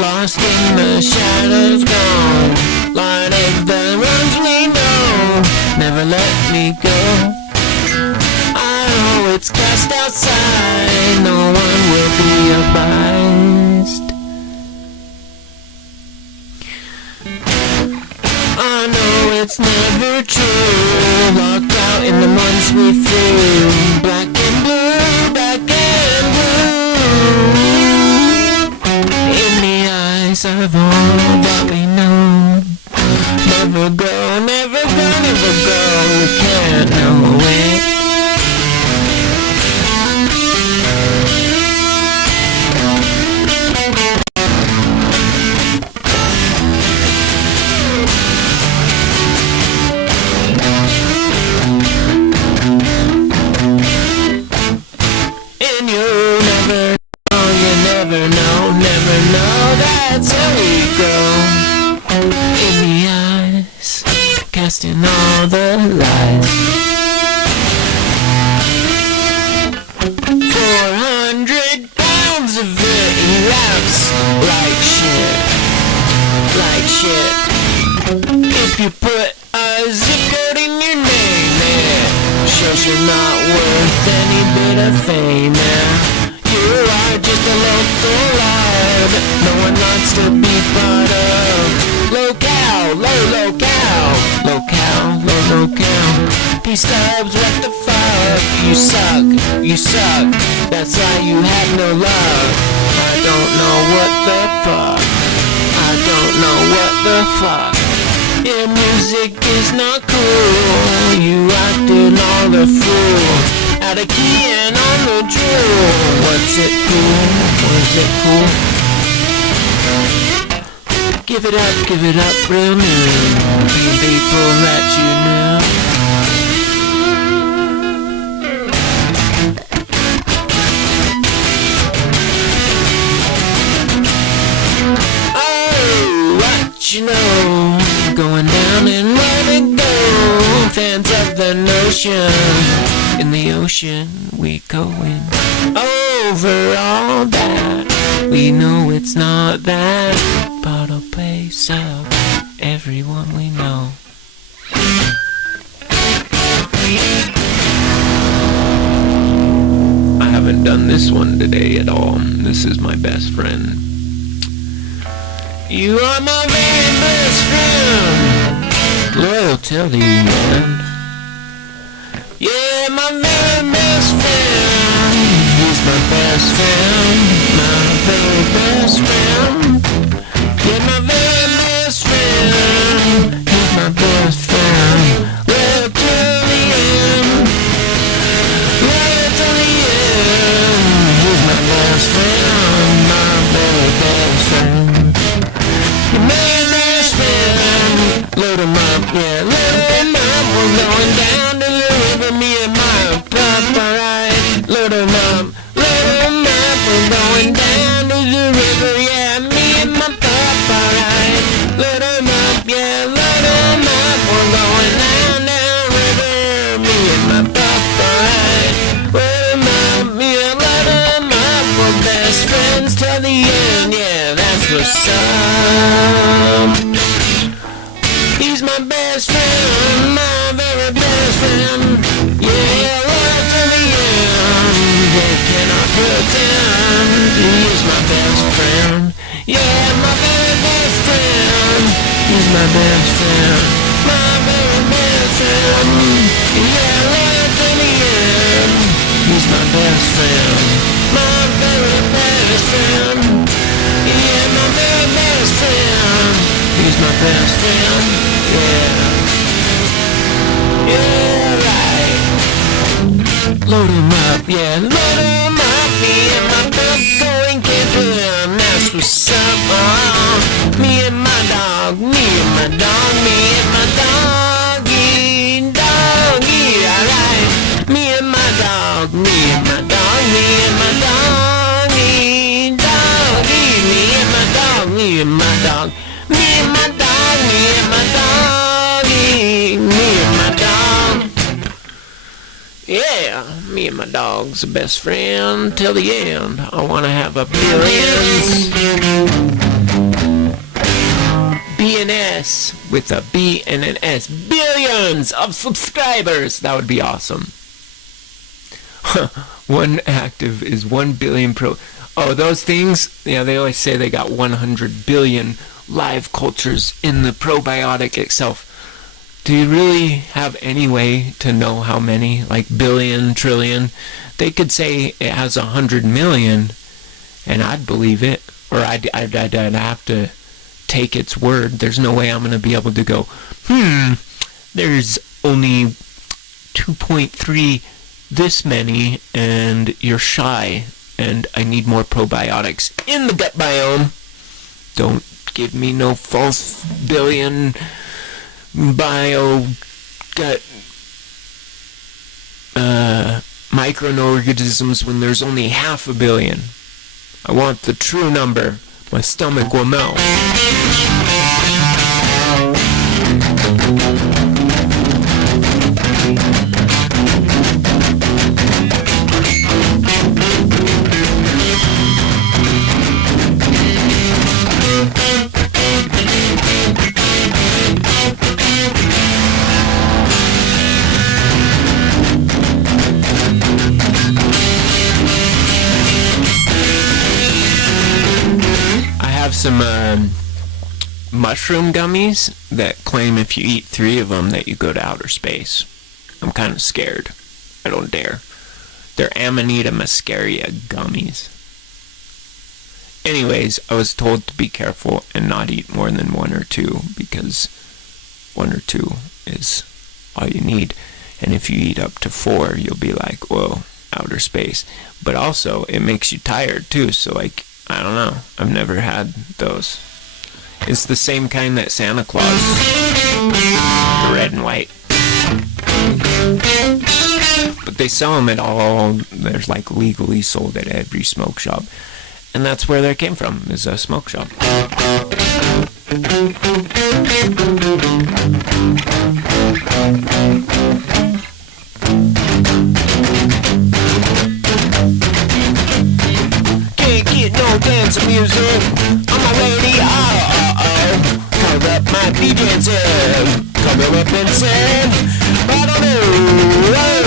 Lost in the shadows, gone. Light of the ones we know, never let me go. I know it's cast outside, no one will be advised. I know it's never true, locked out in the months we flew. Black and blue, black and blue. Of all that we know, never go, never go, never go. We can't know it. And you never know, you never know, never know. That's how we grow. In the eyes, casting all the lies. 400 pounds of it elapse like shit, like shit. If you put a zip code in your name, it shows you're not worth any bit of fame. You are just a local lord, no one wants to be part of. Locale, low locale, locale, low locale. P-stubs, what the fuck? You suck, that's why you have no love. I don't know what the fuck, I don't know what the fuck. Yeah, music is not cool, you acting all the fool. Out of key and on the drill. What's it cool? Was it cool? Give it up real new. Being people that you knew. Oh, what you know? Going down and let it go. Fans of the notion. In the ocean we going over all that. We know it's not that, but I'll pay so everyone we know. I haven't done this one today at all. This is my best friend. You are my very best friend, loyal till the end. Yeah, my very best friend. He's my best friend. My very best friend. Yeah, my very best friend. He's my best friend. Well, till the end. Well, till the end. He's my best friend. My very best friend. Your very best friend. Load him up, yeah, load him up. We're going down to the river, me and my papa ride. Load him up, we're going down to the river, yeah, me and my papa ride. Load him up, yeah, load him up. We're going down the river, me and my papa ride. Load him up, yeah, load him up. We're best friends till the end, yeah, that's what's up. He's my best friend, my very best friend. Yeah, right to the end. They cannot pretend. He's my best friend. Yeah, my very best friend. He's my best friend. My very best friend. Yeah, right to the end. best friend. Yeah, right. Load 'em up, yeah, load 'em up. Me and my dog going camping, that's what's up. Me and my dog, me and my dog, me and my doggy, alright. Me and my dog, me and my dog, me and my doggy, me and my dog, me and my dog, me and my dog, me and my doggy, me and my dog. Yeah, me and my dog's the best friend till the end. I want to have a billions. B&S with a B and an S. Billions of subscribers. That would be awesome. One active is 1 billion pro. Oh, those things, yeah, they always say they got 100 billion live cultures in the probiotic itself. Do you really have any way to know how many? Like billion, trillion? They could say it has 100 million, and I'd believe it. Or I'd have to take its word. There's no way I'm going to be able to go, there's only 2.3 this many, and you're shy, and I need more probiotics in the gut biome. Don't give me no false billion bio gut microorganisms when there's only 500 million. I want the true number. My stomach will melt. Some mushroom gummies that claim if you eat 3 of them that you go to outer space. I'm kind of scared. I don't dare. They're Amanita muscaria gummies. Anyways, I was told to be careful and not eat more than 1 or 2 because 1 or 2 is all you need. And if you eat up to 4, you'll be like, whoa, outer space. But also, it makes you tired too, so like, I don't know. I've never had those. It's the same kind that Santa Claus. The red and white. But they sell them at all. There's like legally sold at every smoke shop. And that's where they came from, is a smoke shop. No dance music on my radio. Call up my DJ and say, come up and sing. I don't know where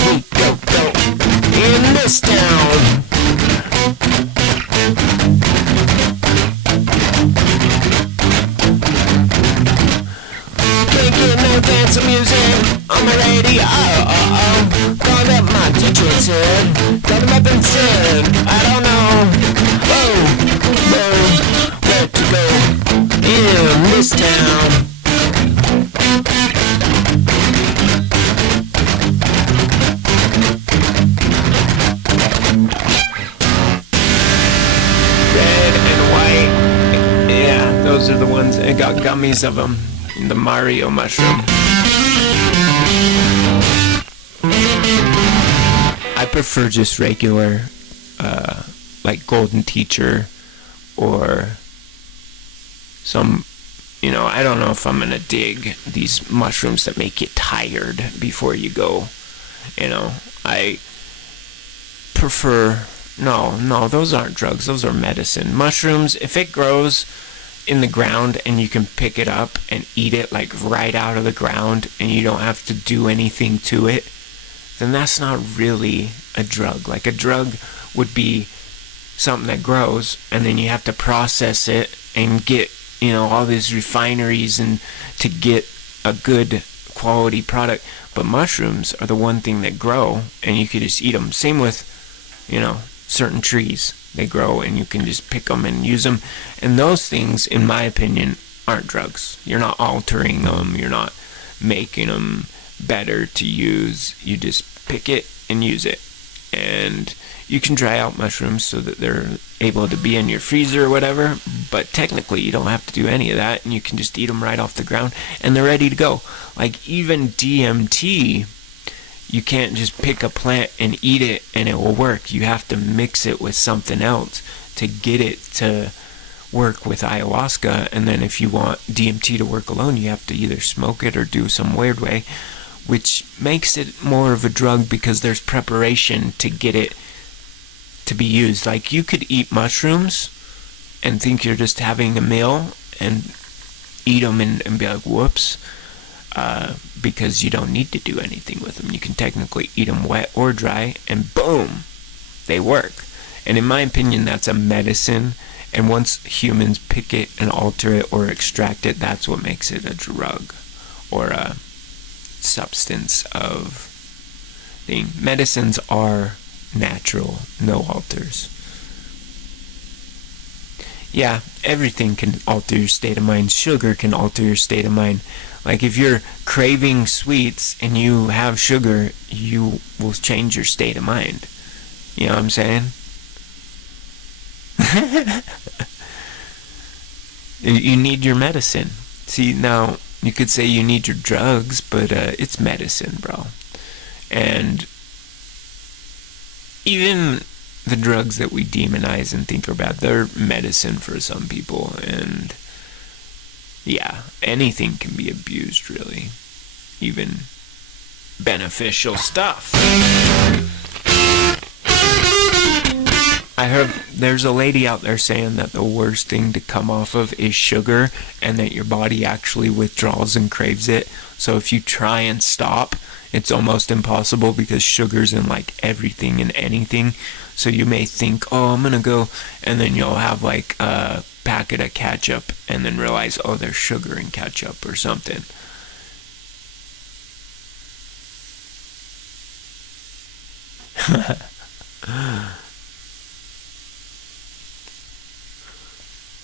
we go in this town. Can't get no dance music on my radio. Call up my DJ and say, call him up and sing. I don't know where to go in this town. Red and white. Yeah, those are the ones. It got gummies of them. The Mario mushroom. I prefer just regular, like Golden Teacher, or some, I don't know if I'm gonna dig these mushrooms that make you tired before you go. I prefer, no, those aren't drugs, those are medicine. Mushrooms, if it grows in the ground and you can pick it up and eat it like right out of the ground and you don't have to do anything to it, then that's not really a drug. Like a drug would be something that grows and then you have to process it and get, all these refineries and to get a good quality product. But mushrooms are the one thing that grow and you could just eat them. Same with, certain trees. They grow and you can just pick them and use them. And those things, in my opinion, aren't drugs. You're not altering them. You're not making them better to use. You just pick it and use it. And you can dry out mushrooms so that they're able to be in your freezer or whatever, but technically you don't have to do any of that, and you can just eat them right off the ground and they're ready to go. Like even DMT, you can't just pick a plant and eat it and it will work. You have to mix it with something else to get it to work with ayahuasca. And then if you want DMT to work alone, you have to either smoke it or do some weird way, which makes it more of a drug because there's preparation to get it to be used. Like you could eat mushrooms and think you're just having a meal and eat them and be like, whoops, because you don't need to do anything with them. You can technically eat them wet or dry and boom, they work. And in my opinion, that's a medicine. And once humans pick it and alter it or extract it, that's what makes it a drug or a substance of thing. Medicines are natural, no alters. Yeah, everything can alter your state of mind. Sugar can alter your state of mind. Like if you're craving sweets and you have sugar, you will change your state of mind. You know what I'm saying? You need your medicine. See, now you could say you need your drugs, but it's medicine, bro. And even the drugs that we demonize and think are bad, they're medicine for some people. And yeah, anything can be abused, really. Even beneficial stuff. I heard there's a lady out there saying that the worst thing to come off of is sugar, and that your body actually withdraws and craves it. So if you try and stop, it's almost impossible because sugar's in like everything and anything. So you may think, oh, I'm gonna go, and then you'll have like a packet of ketchup and then realize, oh, there's sugar in ketchup or something.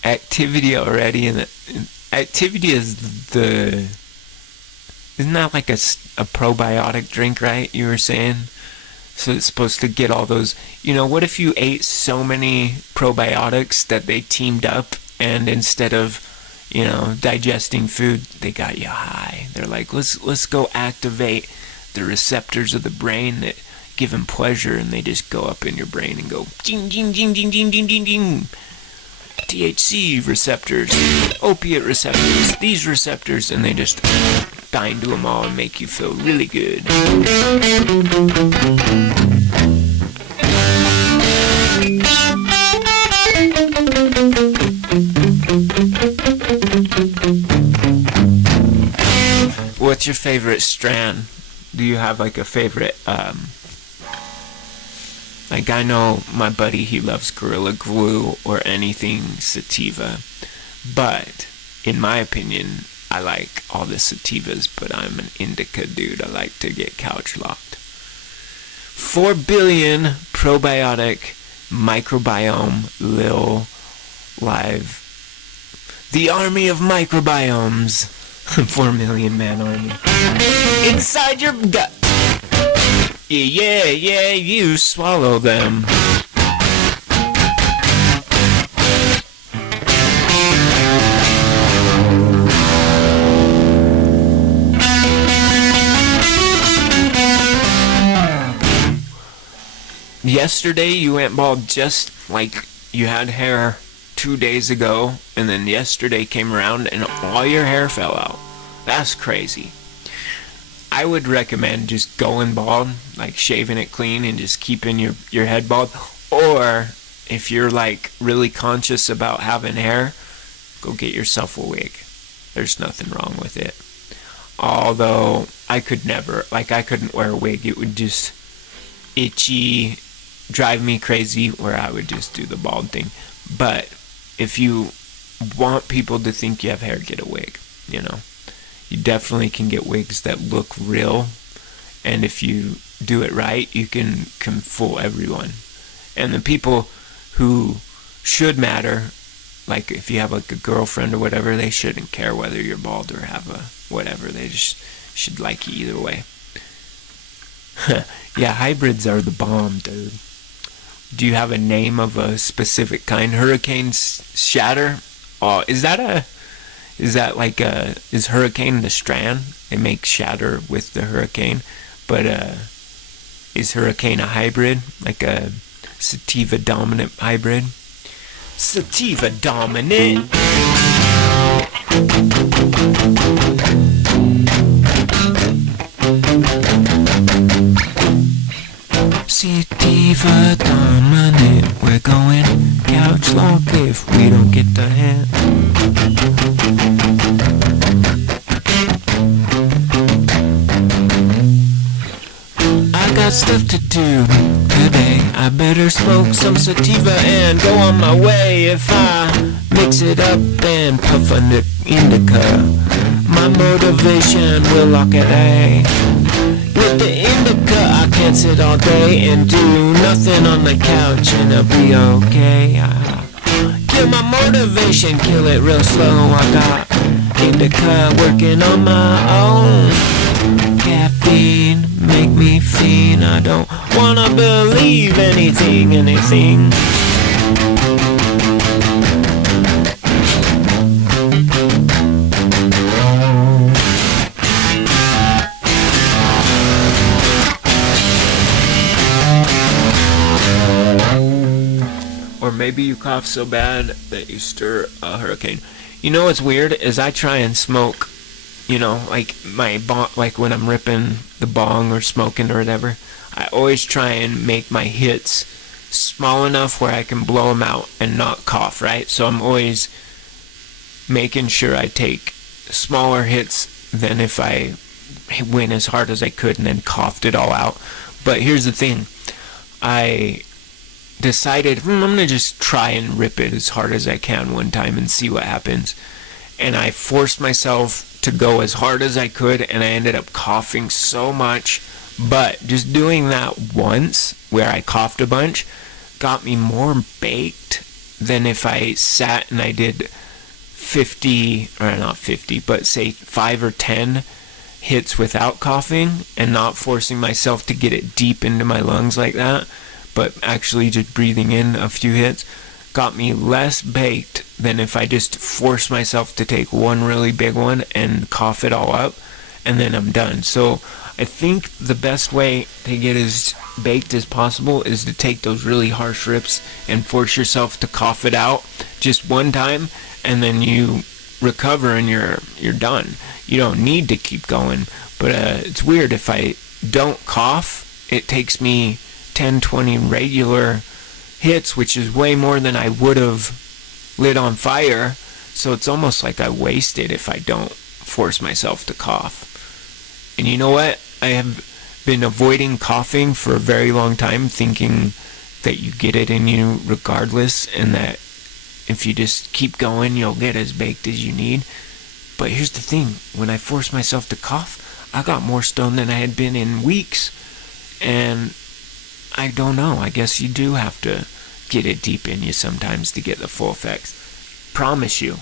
Activity already, and activity is the, isn't that like a probiotic drink, right? You were saying? So it's supposed to get all those, what if you ate so many probiotics that they teamed up, and instead of, digesting food, they got you high. They're like, let's go activate the receptors of the brain that give them pleasure, and they just go up in your brain and go ding ding ding ding ding ding ding ding. THC receptors, opiate receptors, these receptors, and they just bind to them all and make you feel really good. What's your favorite strand? Do you have like a favorite, like I know my buddy, he loves Gorilla Glue or anything sativa, but in my opinion, I like all the sativas, but I'm an indica dude. I like to get couch locked. 4 billion probiotic microbiome lil live. The army of microbiomes. 4 million man army. Inside your gut. Yeah, you swallow them. Yesterday you went bald just like you had hair 2 days ago, and then yesterday came around and all your hair fell out. That's crazy. I would recommend just going bald, like shaving it clean and just keeping your head bald. Or if you're like really conscious about having hair, go get yourself a wig. There's nothing wrong with it. Although I couldn't wear a wig. It would just itchy, drive me crazy, where I would just do the bald thing. But if you want people to think you have hair, get a wig, You definitely can get wigs that look real, and if you do it right, you can fool everyone. And the people who should matter, like if you have like a girlfriend or whatever, they shouldn't care whether you're bald or have a whatever. They just should like you either way. Yeah, hybrids are the bomb, dude. Do you have a name of a specific kind? Hurricane Shatter? Oh, is that Hurricane the strand? It makes Shatter with the Hurricane. But is Hurricane a hybrid? Like a sativa dominant hybrid? Sativa dominant! Sativa dominant, we're going couch lock if we don't get the hint. I got stuff to do today. I better smoke some sativa and go on my way. If I mix it up and puff on the indica, my motivation will lock at A. With the indica, I can sit all day and do nothing on the couch and I'll be okay. Kill my motivation, kill it real slow. I got indica working on my own. Caffeine make me fiend. I don't wanna believe anything. Or maybe you cough so bad that you stir a hurricane. You know what's weird is I try and smoke, like my like when I'm ripping the bong or smoking or whatever, I always try and make my hits small enough where I can blow them out and not cough, right? So I'm always making sure I take smaller hits than if I went as hard as I could and then coughed it all out. But here's the thing, I decided I'm gonna just try and rip it as hard as I can one time and see what happens. And I forced myself to go as hard as I could, and I ended up coughing so much. But just doing that once, where I coughed a bunch, got me more baked than if I sat and I did 50, or not 50, but say 5 or 10 hits without coughing and not forcing myself to get it deep into my lungs like that, but actually just breathing in a few hits. Got me less baked than if I just forced myself to take one really big one and cough it all up, and then I'm done. So I think the best way to get as baked as possible is to take those really harsh rips and force yourself to cough it out just one time, and then you recover and you're done. You don't need to keep going. But it's weird, if I don't cough, it takes me 10-20 regular hits, which is way more than I would have lit on fire. So it's almost like I waste it if I don't force myself to cough. And you know what? I have been avoiding coughing for a very long time, thinking that you get it in you regardless, and that if you just keep going, you'll get as baked as you need. But here's the thing, when I forced myself to cough, I got more stoned than I had been in weeks. And I don't know, I guess you do have to get it deep in you sometimes to get the full effects. Promise you,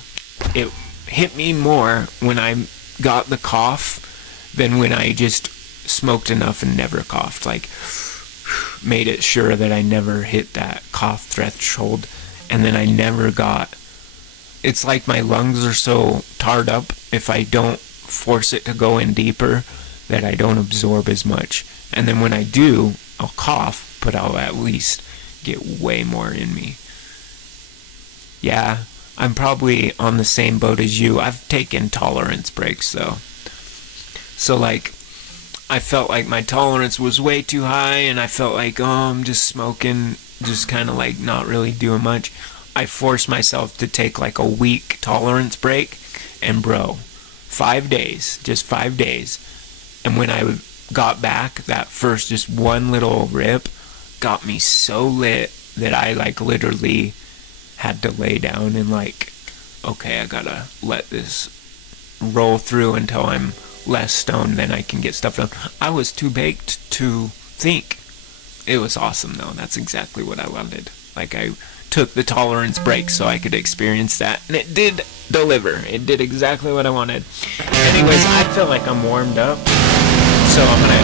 it hit me more when I got the cough than when I just smoked enough and never coughed. Like, made it sure that I never hit that cough threshold, and then I never got... It's like my lungs are so tarred up, if I don't force it to go in deeper, that I don't absorb as much. And then when I do, I'll cough, but I'll at least get way more in me. Yeah, I'm probably on the same boat as you. I've taken tolerance breaks, though. So, like, I felt like my tolerance was way too high, and I felt like, I'm just smoking, just kind of like not really doing much. I forced myself to take like a week tolerance break, and bro, 5 days, just 5 days. And when I got back, that first just one little rip got me so lit that I like literally had to lay down and like, okay, I gotta let this roll through until I'm less stoned, then I can get stuff done. I was too baked to think. It was awesome though. That's exactly what I wanted. Like I took the tolerance break so I could experience that, and it did deliver. It did exactly what I wanted. Anyways, I feel like I'm warmed up, so I'm gonna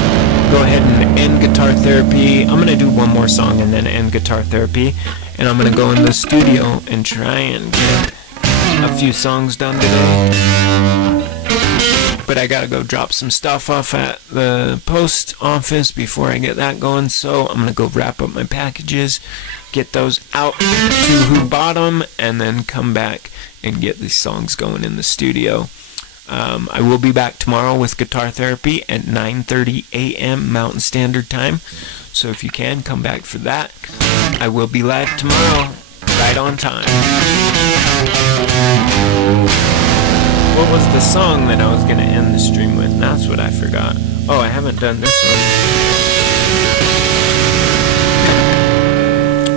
go ahead and end guitar therapy. I'm gonna do one more song and then end guitar therapy, and I'm gonna go in the studio and try and get a few songs done today. But I gotta go drop some stuff off at the post office before I get that going, so I'm gonna go wrap up my packages, get those out to who bought them, and then come back and get these songs going in the studio. I will be back tomorrow with guitar therapy at 9:30 a.m. Mountain Standard Time, so if you can, come back for that. I will be live tomorrow, right on time. What was the song that I was going to end the stream with? That's what I forgot. Oh, I haven't done this one.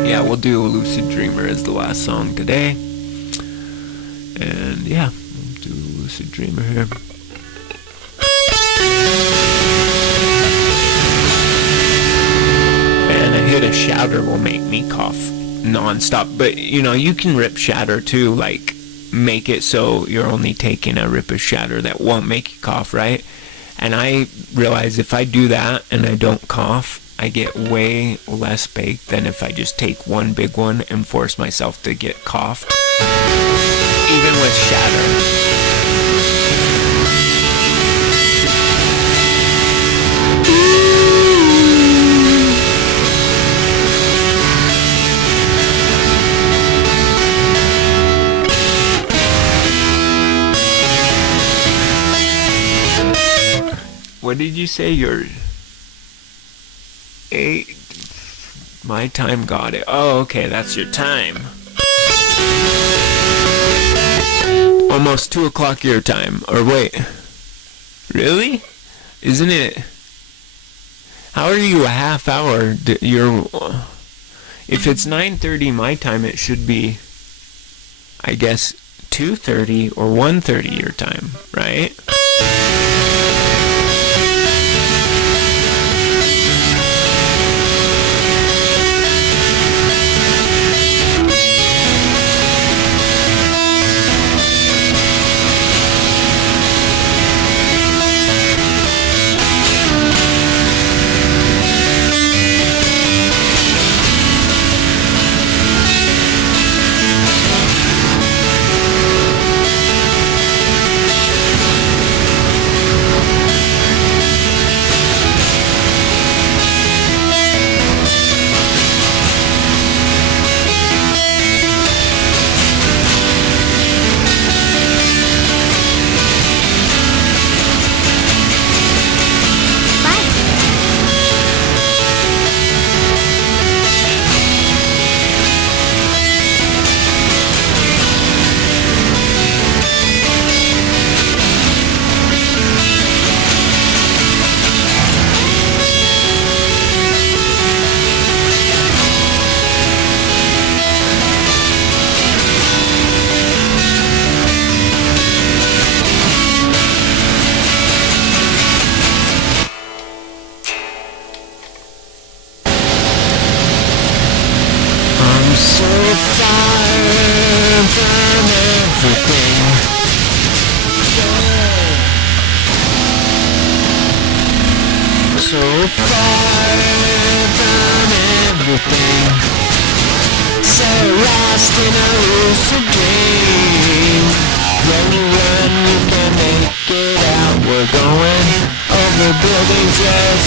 Yeah, we'll do Lucid Dreamer as the last song today. And yeah, we'll do Lucid Dreamer here. And a hit of Shatter will make me cough non-stop. But, you know, you can rip Shatter too, like make it so you're only taking a rip of Shatter that won't make you cough, right? And I realize if I do that and I don't cough, I get way less baked than if I just take one big one and force myself to get coughed. Even with Shatter. What did you say? Your 8? My time got it. Oh, okay, that's your time. Almost 2 o'clock your time. Or wait. Really? Isn't it? How are you a half hour? If it's 9:30 my time, it should be, I guess, 2:30 or 1:30 your time, right?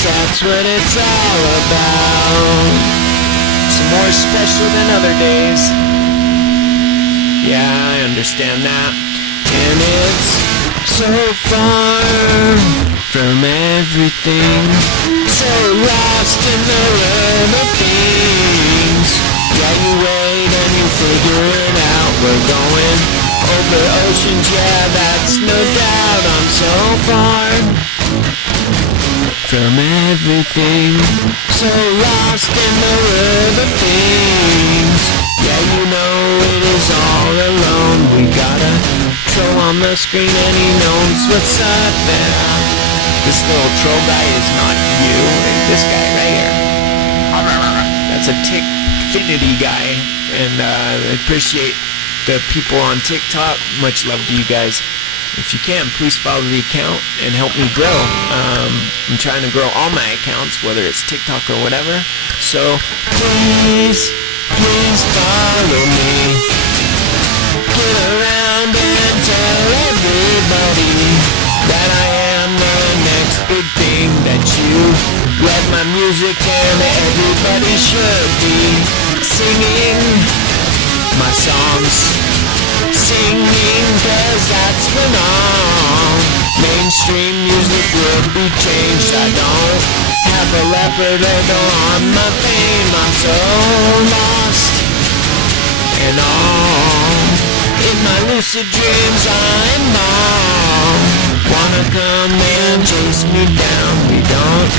That's what it's all about. Some more special than other days. Yeah, I understand that. And it's so far from everything, so lost in the rhythm of things. Yeah, you wait and you figure it out. We're going over oceans, yeah, that's no doubt. I'm so far from everything, so lost in the rhythm of things. Yeah, you know it is all alone. We got a troll on the screen and he knows what's up there. This little troll guy is not you, it's this guy right here. that's a Tickfinity guy, and I appreciate the people on TikTok. Much love to you guys. If you can, please follow the account and help me grow. I'm trying to grow all my accounts, whether it's TikTok or whatever. So please follow me. Get around and tell everybody that I am the next big thing that you love my music, and everybody should be singing my songs. Singing, 'cause that's when all mainstream music will be changed. I don't have a leopard on my fame. I'm so lost and all. In my lucid dreams I'm bound. Wanna come and chase me down. We don't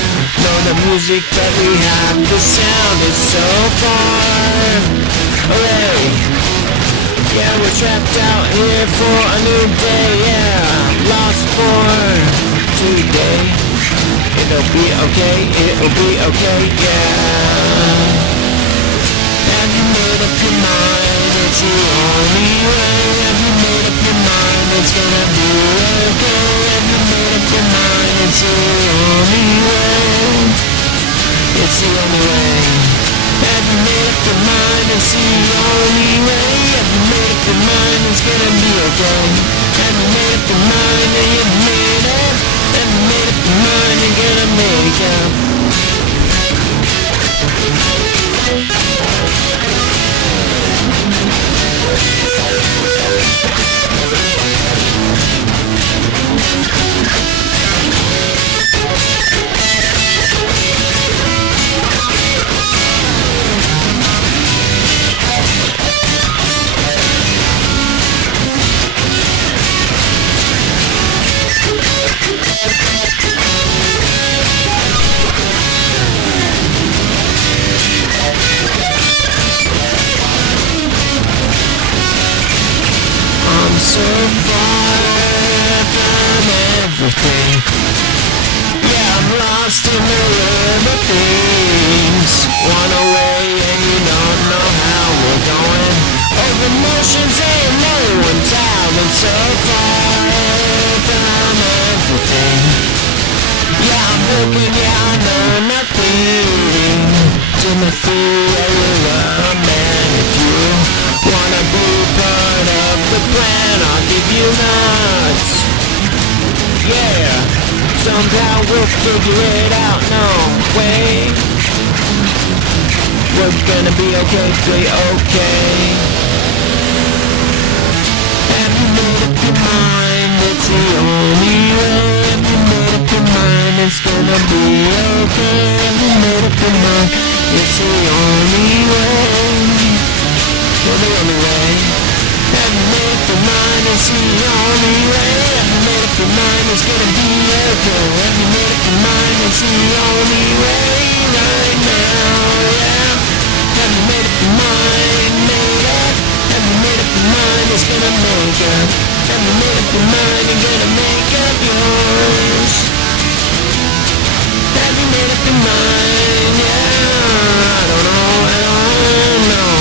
know the music, but we have the sound. It's so far away. Yeah, we're trapped out here for a new day, yeah. Lost for today. It'll be okay, yeah. Have you made up your mind? It's the only way. Have you made up your mind? It's gonna be okay. Have you made up your mind? It's the only way. It's the only way. Have you made up your mind? It's the only way. Have you made up your mind? It's gonna be okay. Have you made up your mind? And you made up. Have you made up your mind? You're gonna make up. I'm so far from everything. Yeah, I'm lost in the web of things. One away and you don't know how we're going. Over motions and no one's out. I'm so far from everything. Yeah, I'm broken, yeah, I know nothing. Timothy, you're a man. If you wanna be part of the plan, I'll give you nuts. Yeah, somehow we'll figure it out. No way. We're gonna be okay, Have you made up your mind? It's the only way. Have you made up your mind? It's gonna be okay. Have you made up your mind? It's the only way. You're the only way. Have you made up your mind? It's the only way. Have you made up your mind? It's gonna be okay. Have you made up your mind? It's the only way right now, yeah. Have you made up your mind? Made up. Have you made up your mind? It's gonna make up. Have you made up your mind? You're gonna make up yours. Have you made up your mind? Yeah, I don't know.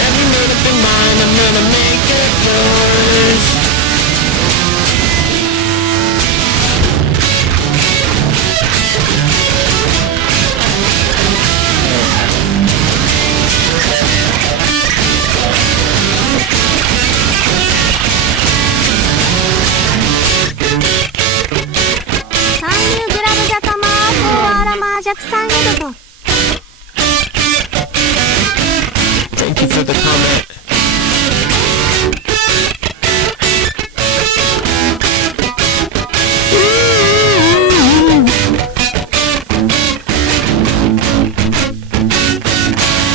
Have you made up your mind? I'm gonna make it yours. Thank you for the comment.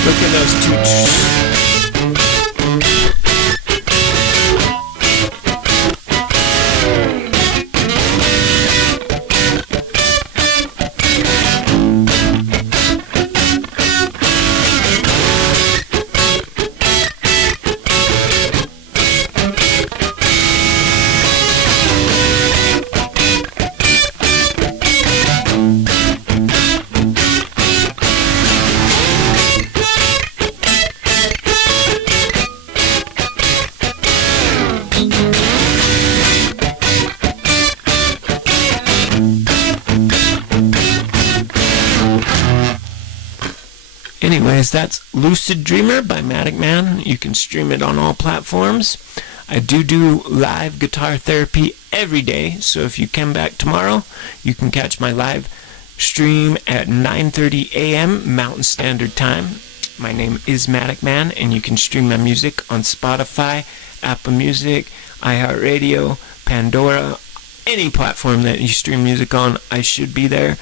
Look at those two. anyways, that's Lucid Dreamer by Matic Man. You can stream it on all platforms. I do live guitar therapy every day, so if you come back tomorrow, you can catch my live stream at 9:30 a.m. Mountain Standard Time. My name is Matic Man, and you can stream my music on Spotify, Apple Music, iHeartRadio, Pandora, any platform that you stream music on. I should be there.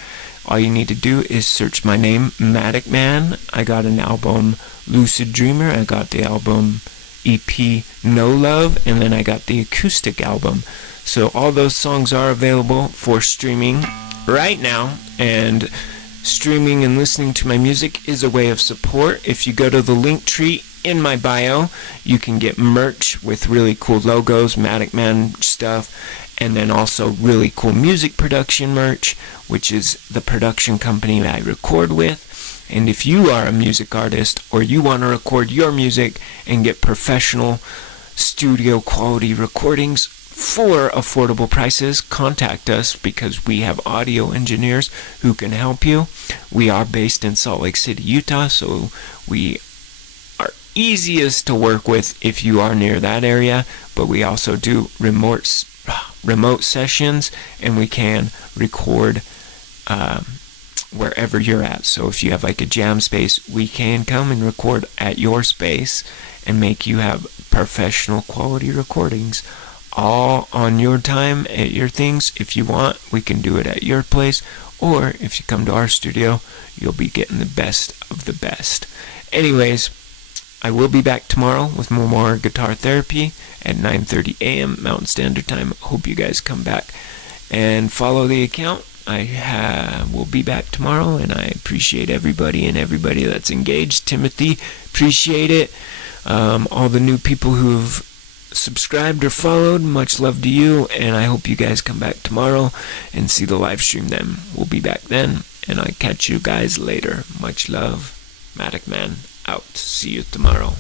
All you need to do is search my name, Matic Man. I got an album, Lucid Dreamer. I got the album EP, No Love, and then I got the acoustic album. So all those songs are available for streaming right now, and streaming and listening to my music is a way of support. If you go to the link tree in my bio, you can get merch with really cool logos, Matic Man stuff, and then also really cool music production merch, which is the production company that I record with. And if you are a music artist or you want to record your music and get professional studio quality recordings for affordable prices, contact us, because we have audio engineers who can help you. We are based in Salt Lake City, Utah, so we are easiest to work with if you are near that area, but we also do remote sessions, and we can record wherever you're at. So if you have like a jam space, we can come and record at your space and make you have professional quality recordings, all on your time at your things. If you want, we can do it at your place, or if you come to our studio, you'll be getting the best of the best. Anyways, I will be back tomorrow with more guitar therapy at 9:30 a.m. Mountain Standard Time. Hope you guys come back and follow the account. I will be back tomorrow, and I appreciate everybody that's engaged. Timothy, appreciate it. All the new people who've subscribed or followed, much love to you, and I hope you guys come back tomorrow and see the live stream then. We'll be back then, and I'll catch you guys later. Much love. Matic Man out. See you tomorrow.